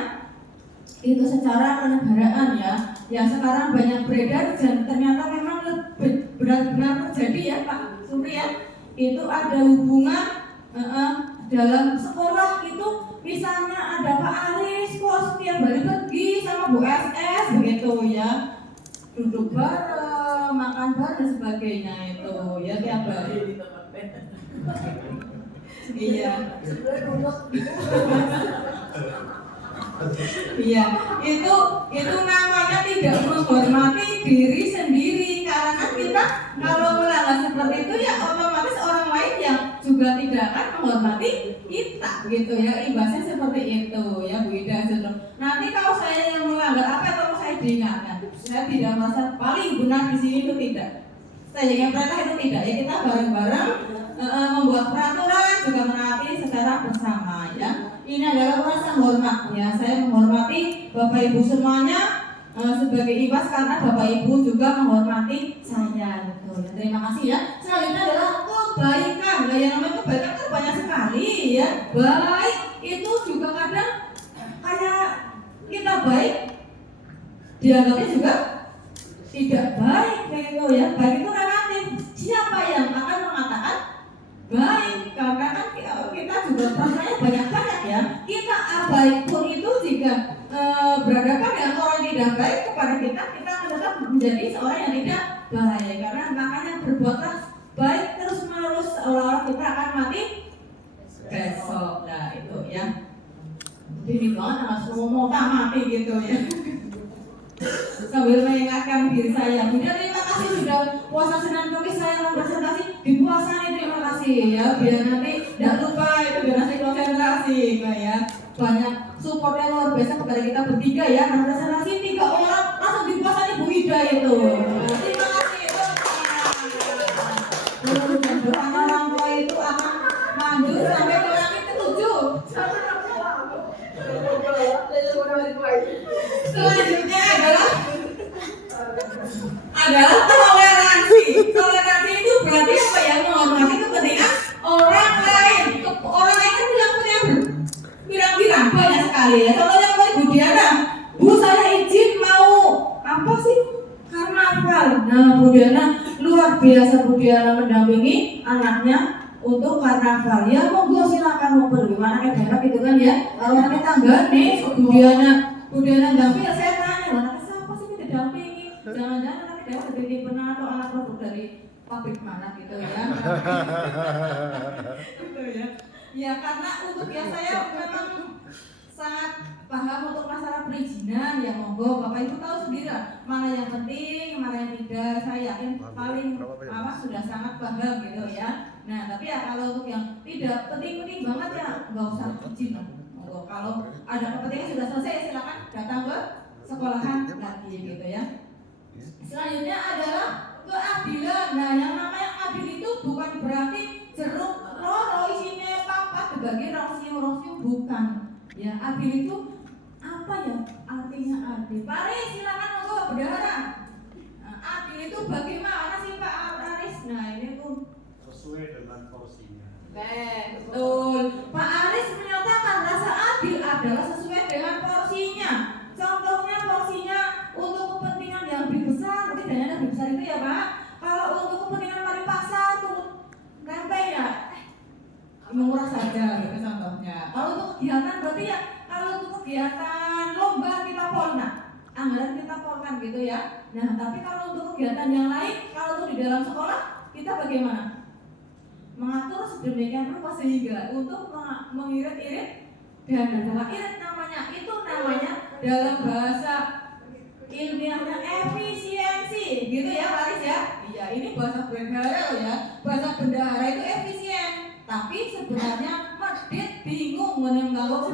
itu secara kenegaraan ya. Yang sekarang banyak beredar dan ternyata memang benar-benar terjadi ya Pak Supri ya. Itu ada hubungan dalam sekolah itu, misalnya ada Pak Aris kok setiap hari pergi sama Bu SS begitu ya, duduk bareng, makan bareng dan sebagainya itu ya tiap hari di tempat iya. Iya, itu namanya tidak menghormati diri sendiri, karena kita kalau melanggar seperti itu ya otomatis orang lain yang juga tidak akan menghormati kita gitu ya, imbasnya seperti itu ya Bu Ida. Nanti kalau saya yang melanggar apa kalau saya diingatkan, saya tidak merasa paling benar di sini, itu tidak. Saya yang mereka itu tidak ya, kita bareng-bareng membuat peraturan juga menaati secara bersama ya. Ini adalah rasa hormat ya. Saya menghormati Bapak Ibu semuanya sebagai ibas karena Bapak Ibu juga menghormati saya gitu ya. Terima kasih ya. Selanjutnya adalah kebaikan. Nah, yang namanya kebaikan itu banyak sekali ya. Baik itu juga kadang kayak kita baik dianggapnya juga tidak baik begitu ya. Baik itu relatif. Siapa yang akan mengatakan baik, karena kan kita juga prasangkanya banyak ya. Kita baik pun itu jika berhadapan dengan orang yang tidak baik kepada kita akan tetap menjadi seorang yang tidak baik. Karena makanya berbuatlah baik terus menerus, seolah-olah kita akan mati besok. Nah itu ya. Ini banget mas mau mati gitu ya. Sambil mengingatkan diri saya, Bunda terima kasih sudah puasa Senin Kamis saya mempresentasi di puasa ini, terima kasih ya, biar nanti tidak lupa itu biar nanti konsentrasi ya. Banyak support yang luar biasa kepada kita bertiga ya, karena presentasi 3 orang langsung di puasa Bu Ida itu. Terima kasih itu. Mudah-mudahan orang tua itu akan manjur sampai ke langit ke-7. Selanjutnya adalah toleransi. Toleransi itu berarti apa ya? Menghormati kepentingan orang lain. Orang lain kan punya bilang banyak sekali ya. Contohnya Bu Diana, Bu saya izin mau apa sih? Karnaval. Nah Bu Diana luar biasa, Bu Diana mendampingi anaknya untuk karnaval. Ya monggo silakan mau bagaimana kayak daerah gitu kan ya. Kalau nanti tangga nih Bu Diana dampingi, saya tanya anaknya siapa sih kita dampingi? Jangan-jangan anak daerah dari pernah atau anak produk dari pabrik mana gitu ya. Gitu ya. Ya karena untuk ya saya memang sangat paham untuk masalah perizinan ya, monggo Bapak Ibu tahu sendiri lah mana yang penting, mana yang tidak. Saya yakin paling sudah sangat paham gitu ya. Nah tapi ya kalau untuk yang tidak penting-penting banget ya nggak usah izin lah. Monggo kalau ada kepentingan sudah selesai silakan datang ke sekolahan lagi gitu ya. Selanjutnya adalah keadilan. Nah yang namanya adil itu bukan berarti jeruk loro isinya papat dibagi rongsiu bukan. Ya adil itu apa ya artinya adil? Pak Aris silakan monggo bendahara. Nah, adil itu bagaimana sih Pak Aris? Nah ini tuh sesuai dengan porsinya. Betul. Pak Aris menyatakan rasa adil adalah sesuai dengan porsinya. Contohnya porsinya untuk kepentingan yang lebih besar, mungkin dananya lebih besar itu ya Pak. Kalau untuk kepentingan paripaksa untuk tempe ya menguras saja gitu contohnya. Kalau untuk kegiatan berarti ya kalau untuk kegiatan lomba kita polna, anggaran kita polkan gitu ya. Nah tapi kalau untuk kegiatan yang lain, kalau untuk di dalam sekolah kita bagaimana? Mengatur sedemikian rupa sehingga untuk mengirit-irit dana. Irit namanya itu namanya dalam bahasa ilmiahnya efisiensi gitu ya Pak Aris ya. Iya ini bahasa bendahara ya. Bahasa bendahara itu efisien. Tapi sebenarnya medit bingung menenggalok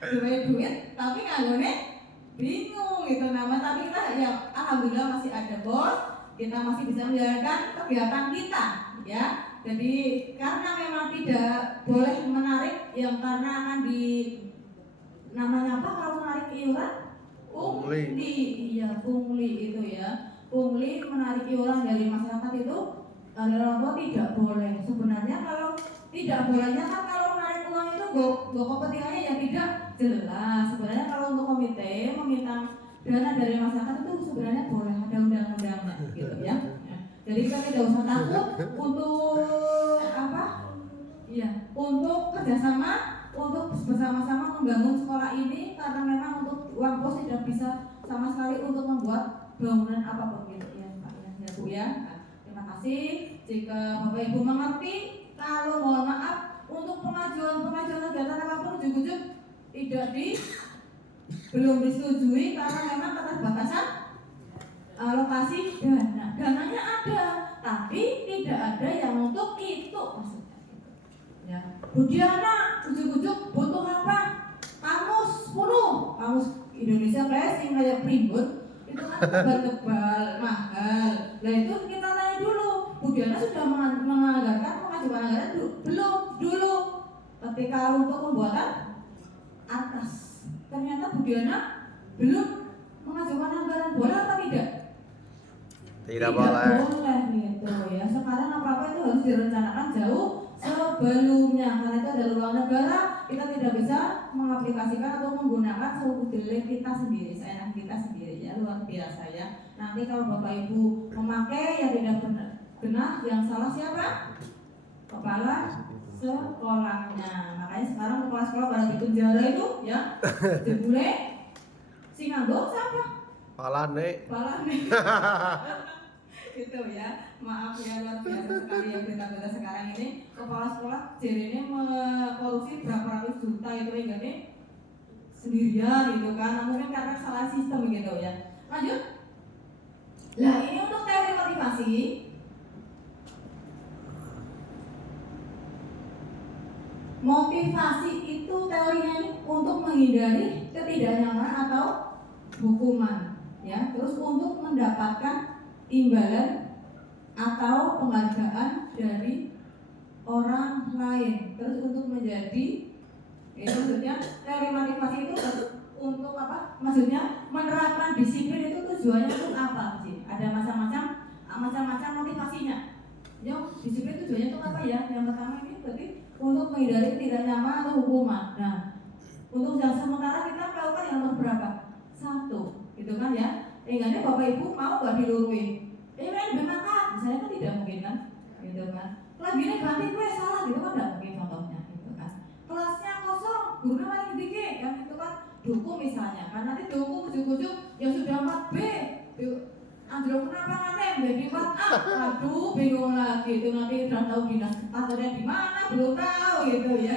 duit tapi nganggone bingung gitu nama. Tapi kita ya alhamdulillah masih ada bos, kita masih bisa menjalankan kegiatan kita ya. Jadi karena memang tidak boleh menarik yang karena akan di namanya apa kalau menarik iuran? Pungli. Iya pungli itu ya. Pungli menarik iuran dari masyarakat itu orang tua tidak boleh. Sebenarnya kalau tidak bolehnya kan kalau menarik uang itu gak kepentingannya ya tidak jelas. Sebenarnya kalau untuk komite meminta dana dari masyarakat itu sebenarnya boleh, ada undang-undangnya gitu ya. Jadi kita tidak usah takut untuk apa? Iya, untuk kerjasama, untuk bersama-sama membangun sekolah ini karena memang untuk uang pos tidak bisa sama sekali untuk membuat bangunan apapun gitu ya Pak ya Bu ya. Terima kasih. Jika Bapak Ibu mengerti, kalau mohon maaf untuk pengajuan kegiatan apapun ujuk-ujuk belum disetujui karena memang keterbatasan alokasi dana. Dananya ada, tapi tidak ada yang untuk itu maksudnya. Ya. Bu Diana ujuk-ujuk butuh apa? Kamus penuh, kamus Indonesia Classing kayak Primbon itu kan tebal-tebal mahal. Nah itu kita tanya dulu, Bu Diana sudah menganggarkan pengajuan anggaran belum dulu ketika untuk pembuatan atas. Ternyata Bu Diana belum mengajukan anggaran, boleh atau tidak? Tidak boleh gitu ya. Sekarang apa-apa itu harus direncanakan jauh sebelumnya karena itu adalah uang negara. Kita tidak bisa mengaplikasikan atau menggunakan seudahnya kita sendiri, seenak kita sendiri ya, luar biasa ya. Nanti kalau Bapak Ibu memakai yang tidak benar, Benar, yang salah siapa? Kepala sekolahnya. Makanya sekarang kepala sekolah pada di penjara itu ya jebule si nganggo siapa? Palane. Gitu ya, maaf ya, luar biasa sekali ya berita-berita sekarang ini. Kepala sekolah jadinya korupsi berapa ratus juta itu enggak sendirian gitu kan, mungkin karena salah sistem gitu ya. Lanjut. Nah ini untuk teori motivasi. Motivasi itu teorinya ini untuk menghindari ketidaknyamanan atau hukuman, ya. Terus untuk mendapatkan imbalan atau penghargaan dari orang lain. Terus untuk menjadi, itu maksudnya teori motivasi itu untuk apa? Maksudnya menerapkan disiplin itu tujuannya untuk apa sih? Ada macam-macam motivasinya. Ya, disiplin tujuannya untuk apa ya? Yang pertama ini berarti untuk menghindari tidak nyaman atau hukuman. Nah, untuk yang sementara kita melakukan yang nomor berapa? 1, gitu kan ya? Enggaknya bapak ibu mau gak diluruin? Memang kan, misalnya kan tidak mungkin kan, gitu kan? Kelebihannya ganti gue salah, gitu kan tidak mungkin contohnya, gitu kan? Kelasnya kosong, gurunya paling dikit, kan itu kan dihukum misalnya, kan nanti dihukum ujung-ujung yang sudah 4B, anjlok kenapa nganeh jadi 4A, aduh bingung lagi itu nanti udah tahu dinas kantornya di mana belum tahu gitu ya.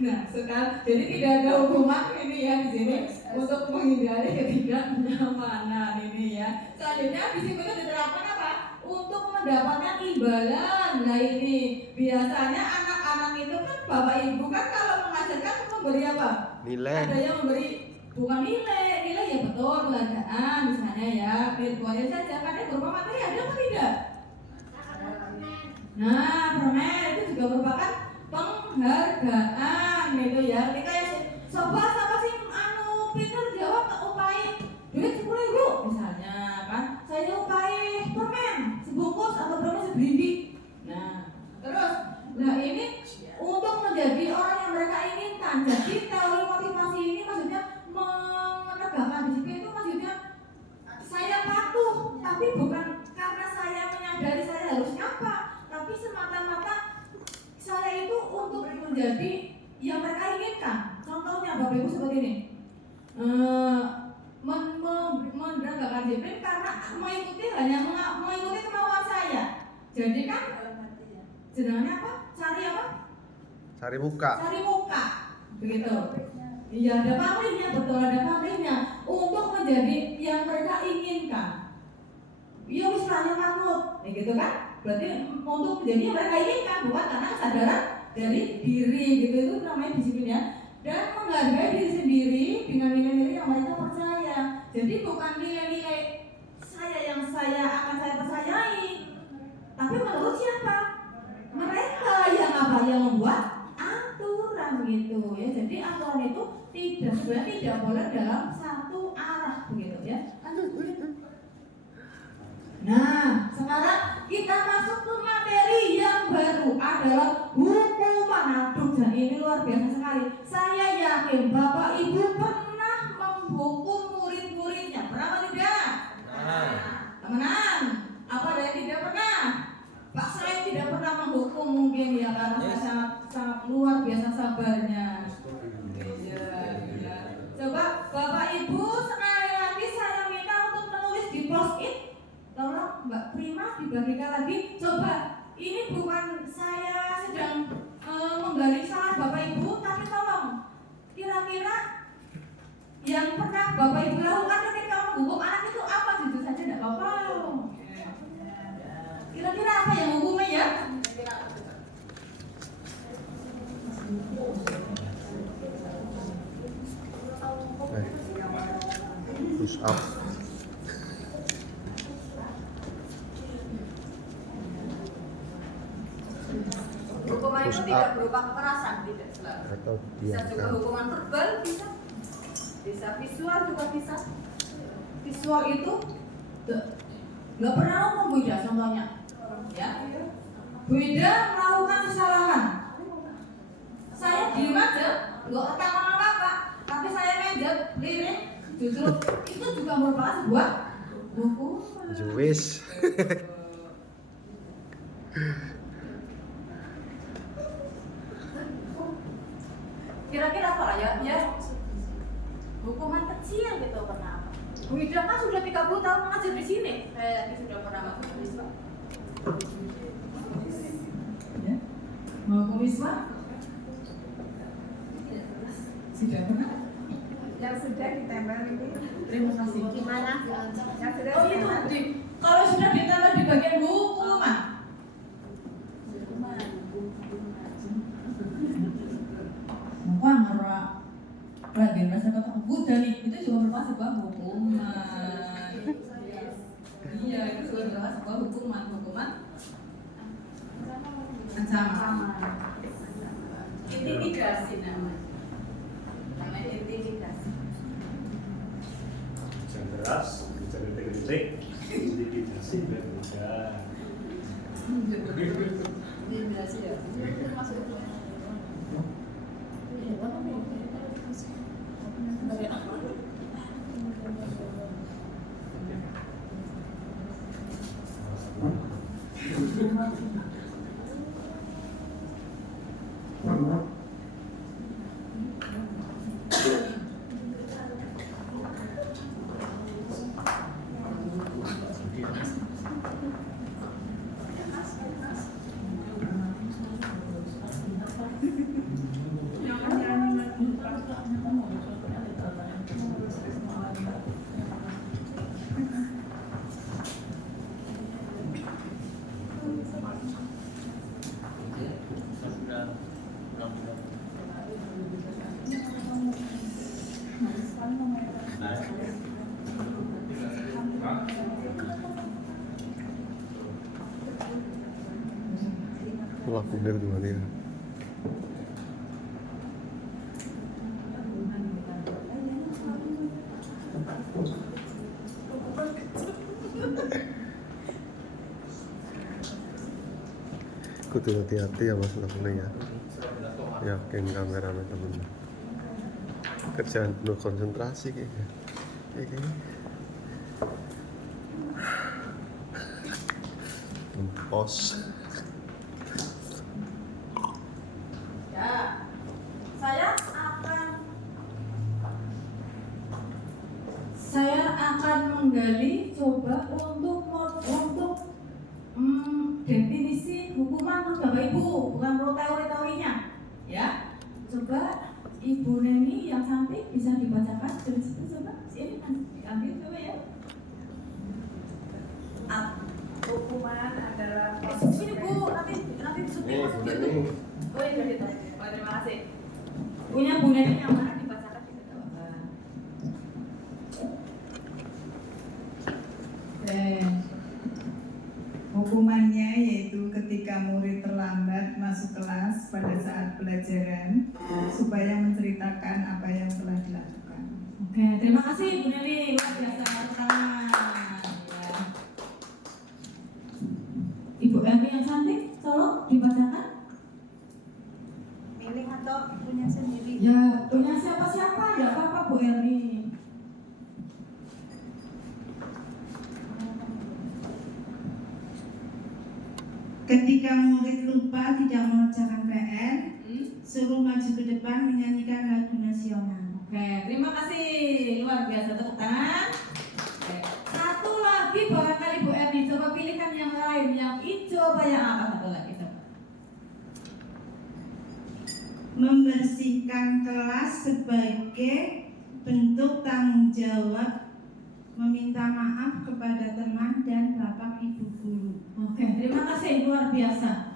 Nah sekarang jadi tidak ada hukuman ini ya di sini untuk menghindari ketidaknyamanan ini ya. Selanjutnya disiplin itu diterapkan apa? Untuk mendapatkan imbalan. Nah ini biasanya anak-anak itu kan bapak ibu kan kalau mengajarkan memberi apa? Nilai. Ada yang memberi bukan nilai ya betul penghargaan misalnya ya virtualnya saja karena berupa materi ada apa tidak? Nah permen itu juga merupakan penghargaan gitu ya. Ketika ya sobat sama si pinter jawab upain duit 10.000 misalnya kan saya upain permen sebungkus atau permen seblindi. Nah terus ini untuk menjadi orang yang mereka inginkan. Jadi teori motivasi ini maksudnya menegakkan disiplin itu maksudnya saya patuh tapi bukan karena saya menyadari saya harusnya apa, tapi semata-mata saya itu untuk menjadi yang mereka inginkan. Contohnya Bapak Ibu seperti ini, menegakkan disiplin karena mengikuti kemauan saya. Jadi kan jenengannya apa? Cari muka, begitu. Iya ada pamrihnya, betul ada pamrihnya untuk menjadi yang mereka inginkan. Iya misalnya makmur, gitu kan? Berarti untuk menjadi yang mereka inginkan bukan karena kesadaran dari diri, gitu itu namanya disiplin ya. Dan menghargai diri sendiri dengan nilai-nilai yang mereka percaya. Jadi bukan nilai-nilai saya yang akan saya percayai, tapi menurut siapa? Mereka yang apa? Yang membuat aturan gitu ya. Jadi aturan itu sebenarnya tidak boleh dalam satu arah begitu ya. Nah, sekarang kita masuk ke materi yang baru adalah hukuman. Aduh, dan ini luar biasa sekali. Saya yakin Bapak Ibu pernah menghukum murid-muridnya. Pernah atau tidak? Teman-teman, apa ada yang tidak pernah? Pak saya tidak pernah menghukum mungkin ya karena saya sangat luar biasa sabarnya. Ya. Coba Bapak Ibu sekali lagi saya minta untuk menulis di post-it. Tolong Mbak Prima dibagikan lagi. Coba ini bukan saya sedang menggali salah Bapak Ibu, tapi tolong kira-kira yang pernah Bapak Ibu lakukan ketika menghukum anak itu apa? Jujur saja tidak apa-apa. Kira-kira apa yang hukumnya ya? Push up. Hukuman itu tidak berupa kekerasan, tidak selalu. Atau Bisa juga hukuman verbal, bisa visual juga bisa. Visual itu nggak pernah ngomong Bu Ida contohnya, ya. Bu Ida melakukan kesalahan, saya diem aja, nggak ketahuan apa-apa, tapi saya meja lirik, justru itu juga merupakan sebuah Hukuman. Juwis. Kira-kira apa ya? Ya hukuman kecil gitu pernah apa? Bu Ida kan sudah 30 tahun mengajar di sini. Saya yakin sudah pernah masuk Wisma. Ya. Mau ke Wisma? Sudah pernah? Yang sudah ditempel ini. Terima kasih. Gimana? Yang sudah Oh itu kalau sudah ditambah di bagian hukuman. Wah, ngerak lagi merasa kata Buddha nih, itu juga merupakan sebuah hukuman. Iya, itu juga merupakan sebuah hukuman ancaman. Intimidasi namanya. Namanya intimidasi. Hujan deras, hujan rintik-rintik, intimidasi berbeda. Intimidasi ya. Wah, bener gimana ya? Kudu hati-hati ya mas lakunya ya. Yakin kameramen temen. Kerjaan penuh konsentrasi kayaknya. Pos. Ya, Saya akan menggali coba untuk definisi hukuman untuk Bapak Ibu, bukan perlu teori-teorinya, ya. Coba Ibu Neni yang cantik bisa dibacakan dari situ coba, sini diambil coba ya. hukuman adalah Sini Bu, nanti disupin masuk YouTube. Oh iya gitu. Oh, terima kasih. Punya Bu Neni yang mana dibacakan di situ. Hukumannya yaitu ketika murid terlambat masuk kelas pada saat pelajaran supaya menceritakan apa yang telah dilakukan. Oke, terima kasih Bu Neni, luar biasa, tepuk tangan. Ya. Ibu Erni yang cantik, tolong dibacakan. Milih atau punya sendiri? Ya, punya siapa-siapa, ya apa-apa Bu Erni. Ketika murid lupa tidak mengerjakan PR, suruh maju ke depan menyanyikan lagu nasional. Oke, terima kasih, luar biasa, tepuk tangan. Oke. Satu lagi barangkali Bu Erni, coba pilihkan yang lain, yang hijau apa yang apa satu lagi coba. Membersihkan kelas sebagai bentuk tanggung jawab meminta maaf kepada teman dan bapak ibu guru. Oke, terima kasih, luar biasa.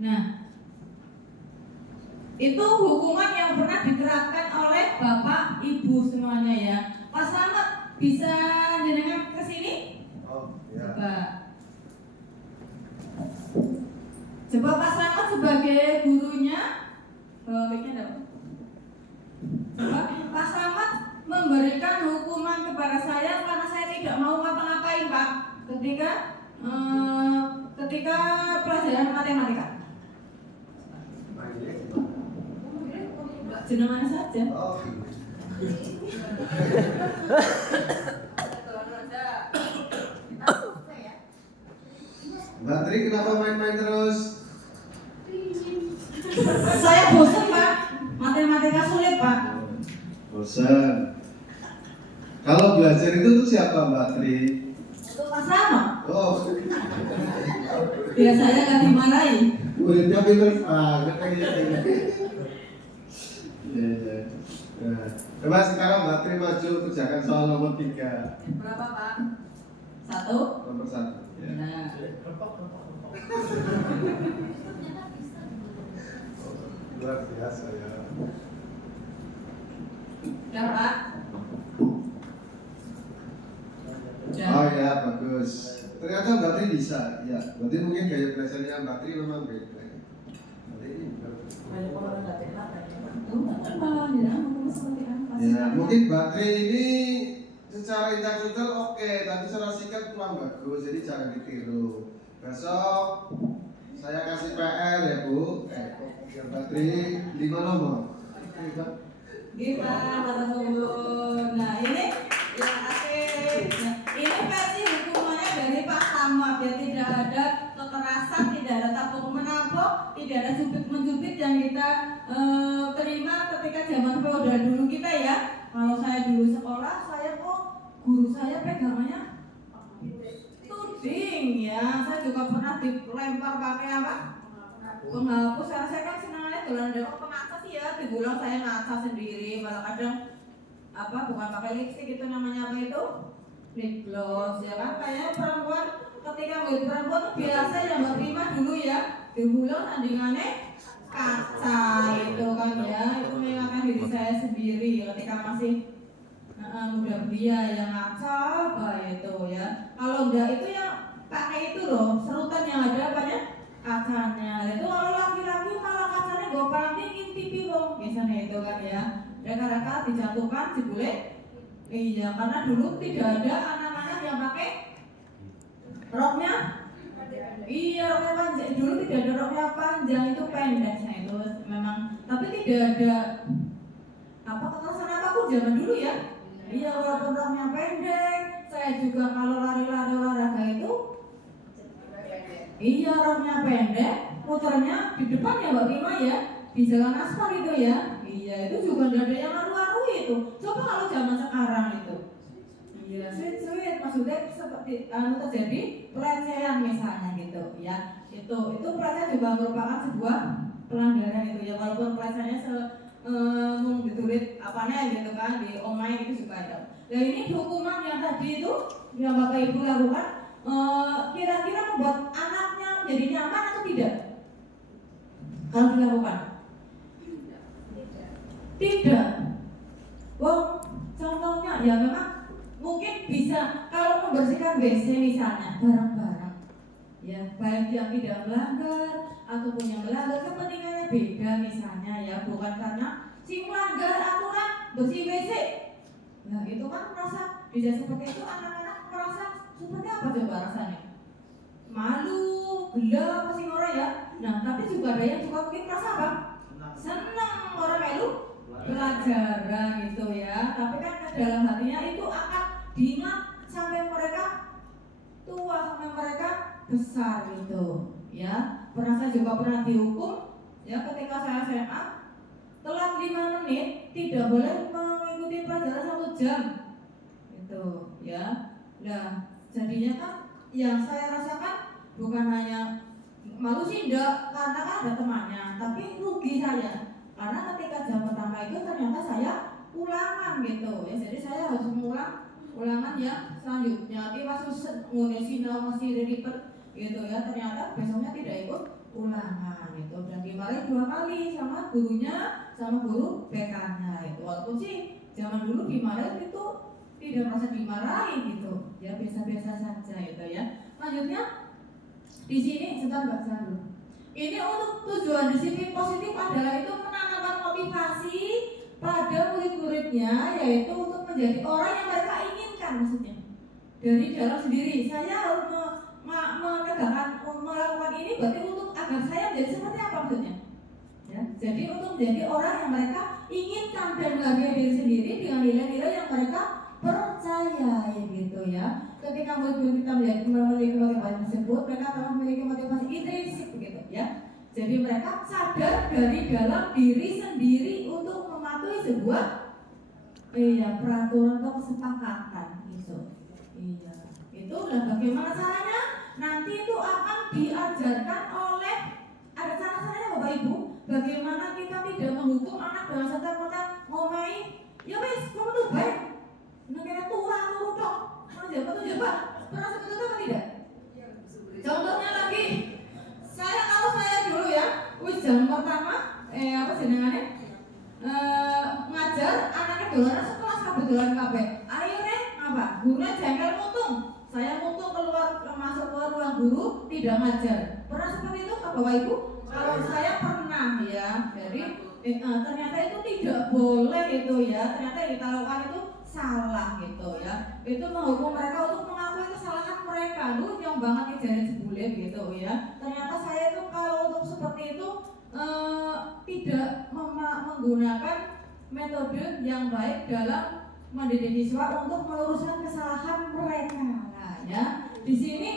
Nah, itu hukuman yang pernah diterapkan oleh bapak ibu semuanya ya. Pak Slamet bisa jenengan ke sini? Oh, ya. Coba Pak Slamet sebagai gurunya, mic-nya dapat. Coba Pak Slamet memberikan hukuman kepada saya karena saya tidak mau ngapa-ngapain Pak ketika pelajaran matematika. Jenengan saja. Mbak Tri kenapa main-main terus? Saya bosan Pak, matematika sulit Pak. Bosan. Kalau belajar itu tuh siapa Mbak Tri? Untuk Mas Rama, Oh, biasanya kan dimarahi. muridnya pinter banget kayaknya. Iya. Nah, coba sekarang Mbak Tri maju kerjakan soal nomor 3. Berapa Pak? 1. Nomor 1. Ya. Nah. Luar biasa ya. Ya Pak. Oh ya, bagus. Ternyata Mbak Tri bisa. Ya, berarti mungkin gaya belajarnya Mbak Tri memang beda. Berarti ini Banyak orang nggak telat kayaknya Pak. Tuh nggak telat, ya ngomong seperti apa? ya, mungkin Mbak Tri ini secara intelektual oke, tapi secara sikap kurang bagus, jadi jangan ditiru. Besok saya kasih PR ya Bu. Mbak Tri 5 nomor. Gimana kata Bun? Nah ini yang asik. Nah, ini versi hukumannya dari Pak Samad ya, tidak ada kekerasan, tidak ada tapuk menapuk, tidak ada cubit-mencubit yang kita terima ketika zaman feodal dulu kita ya. Kalau saya dulu sekolah, saya kok guru saya pegangannya tuding ya. Saya juga pernah dilempar pakai apa? Penghapus. Saya kan senangnya dolan dewek pengaca sih ya. Dibilang saya ngaca sendiri, malah kadang apa bukan pakai lipstick itu namanya apa itu? Lip gloss ya kan. Kayaknya perempuan ketika menjadi perempuan tuh biasa yang Mbak Prima dulu ya. Dibilang tandingannya kaca itu kan ya. Itu mengingatkan diri saya sendiri ketika masih muda belia yang ngaca apa itu ya. Kalau enggak itu yang pakai itu loh, serutan yang ada apanya? Kacanya. Itu kalau laki-laki malah kacanya gue paling dingin TV dong biasanya itu kan ya. Reka-reka dijatuhkan dibule. Iya, karena dulu tidak ada anak-anak yang pakai roknya. Iya, roknya panjang. Dulu tidak ada roknya panjang, itu pendek. Nah itu memang, tapi tidak ada apa kekerasan apapun zaman dulu ya. Iya, walaupun roknya pendek. Saya juga kalau lari-lari olahraga itu iya, roknya pendek, muternya di depan ya Mbak Prima ya, di jalan aspal itu ya. Iya, itu juga tidak ada yang ngaruh-ngaruh itu. Coba kalau zaman sekarang itu, iya, sweet, maksudnya seperti terjadi pelecehan misalnya gitu ya. Itu pelecehan juga merupakan sebuah pelanggaran itu ya, walaupun pelecehannya ditulis apanya gitu kan di online itu juga ada. Nah ini hukuman yang tadi itu yang Bapak Ibu lakukan. Kira-kira membuat anaknya jadi nyaman atau tidak? Kalau dilakukan? Tidak. Wah, contohnya ya memang mungkin bisa kalau membersihkan WC misalnya bareng-bareng. Ya, baik yang tidak melanggar ataupun yang melanggar kepentingannya beda misalnya ya, bukan karena si melanggar aturan bersih WC. Nah, itu kan merasa bisa seperti itu, anak-anak merasa seperti apa coba rasanya? Malu, gelap, pasti orang ya. Nah, tapi juga ada yang juga mungkin merasa apa? Senang orang melu pelajaran gitu ya. Tapi kan dalam hatinya itu akan diingat sampai mereka tua, sampai mereka besar gitu ya. Saya juga pernah dihukum ya ketika saya SMA, telat 5 menit tidak boleh mengikuti pelajaran 1 jam gitu ya. Nah, jadinya kan yang saya rasakan bukan hanya malu sih enggak, karena kan ada temannya, tapi rugi saya karena ketika jam pertama itu ternyata saya ulangan gitu ya. Jadi saya harus mengulang ulangan yang selanjutnya. Tapi pas ngisi masih repeat gitu ya, ternyata besoknya tidak ikut ulangan gitu dan dimarahi 2 kali sama gurunya sama guru BK-nya itu. Walaupun sih zaman dulu dimarahi itu tidak merasa dimarahi gitu ya, biasa-biasa saja gitu ya. Lanjutnya di sini sebentar Mbak Sandu. Ini untuk tujuan disiplin positif adalah itu menanamkan motivasi pada murid-muridnya, yaitu untuk menjadi orang yang mereka inginkan, maksudnya dari dalam sendiri. Saya harus menegakkan melakukan ini berarti untuk agar saya menjadi seperti apa maksudnya ya. Jadi untuk menjadi orang yang mereka inginkan dan menghargai diri sendiri dengan nilai-nilai yang mereka percaya gitu ya. Ketika murid-murid kita memiliki motivasi tersebut, mereka telah memiliki motivasi intrinsik begitu ya. Jadi mereka sadar dari dalam diri sendiri untuk mematuhi sebuah peraturan atau kesepakatan gitu. Iya. Itulah bagaimana caranya. Nanti itu akan diajarkan oleh, ada cara-caranya Bapak Ibu, bagaimana kita tidak menghukum anak dengan serta-merta ngomai. Ya wes, kamu tuh baik. Negara tua nurut dong. Betul coba. Pernah seperti itu apa tidak? Contohnya lagi, kalau saya dulu ya, jam pertama, ngajar anaknya dolaran sekelas kebetulan kabeh. Ayo nih, apa? Gurunya jengkel mutung. Saya mutung masuk keluar ruang guru, tidak ngajar. Pernah seperti itu Bapak Ibu? Kalau saya pernah ya. Jadi ternyata itu tidak boleh itu ya. Ternyata yang kita lakukan itu salah gitu ya. Itu menghukum mereka untuk mengakui kesalahan mereka. Yang banget kejadian sebule gitu ya. Ternyata saya itu kalau untuk seperti itu tidak menggunakan metode yang baik dalam mendidik siswa untuk meluruskan kesalahan mereka. Nah, ya di sini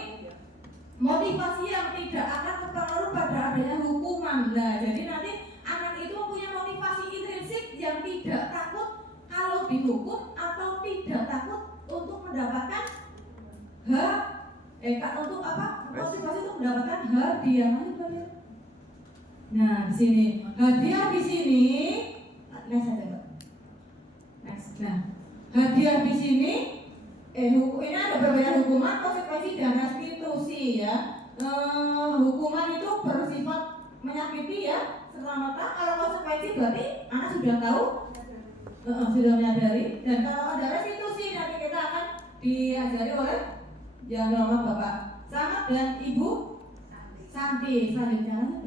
motivasi yang tidak akan terpengaruh pada adanya hukuman. Nah, jadi nanti anak itu mempunyai motivasi intrinsik yang tidak takut kalau dihukum atau tidak takut untuk mendapatkan untuk apa? Motivasi untuk mendapatkan hadiah. Nah, di sini hadiah di sini. Next. Nah, hadiah di sini ini ada berbeda hukuman, konsekuensi dan restitusi ya. Hukuman itu bersifat menyakiti ya, serta-merta. Kalau konsekuensi berarti anak sudah tahu, sudah menyadari. Dan kalau ada restitusi nanti kita akan diajari oleh yang bernama Bapak Samad dan Ibu Santi. Selanjutnya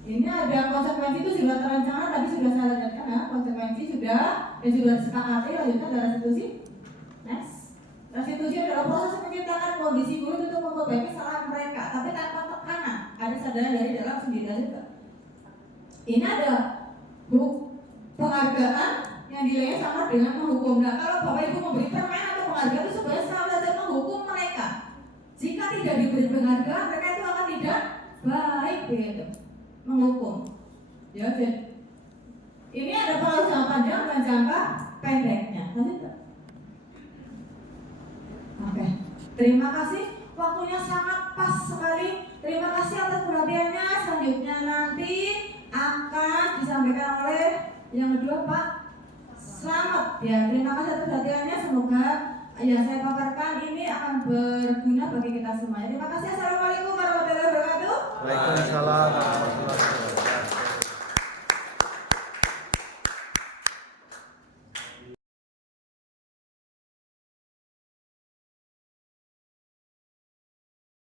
ini ada konsekuensi itu sudah terencana, tadi sudah saya lihatkan ya. Konsekuensi sudah disepakati. Lanjutnya ada restitusi. Next, restitusi adalah proses menciptakan kondisi guru untuk memperbaiki kesalahan mereka, tapi tanpa tekanan. Ada kesadaran dari dalam sendiri juga. Ini ada penghargaan yang nilainya sama dengan menghukum. Nah, kalau Bapak Ibu memberi permen atau penghargaan itu sebenarnya sama saja menghukum mereka. Jika tidak diberi penghargaan, mereka itu akan tidak baik gitu. Menghukum. Ya, jadi ini ada pola jangka panjang dan jangka pendeknya. Lanjut. Oke. Terima kasih. Waktunya sangat pas sekali. Terima kasih atas perhatiannya. Selanjutnya nanti akan disampaikan oleh yang kedua Pak Slamet. Ya, terima kasih atas perhatiannya. Semoga yang saya paparkan ini akan berguna bagi kita semuanya. Terima kasih. Assalamualaikum warahmatullahi wabarakatuh. Waalaikumsalam.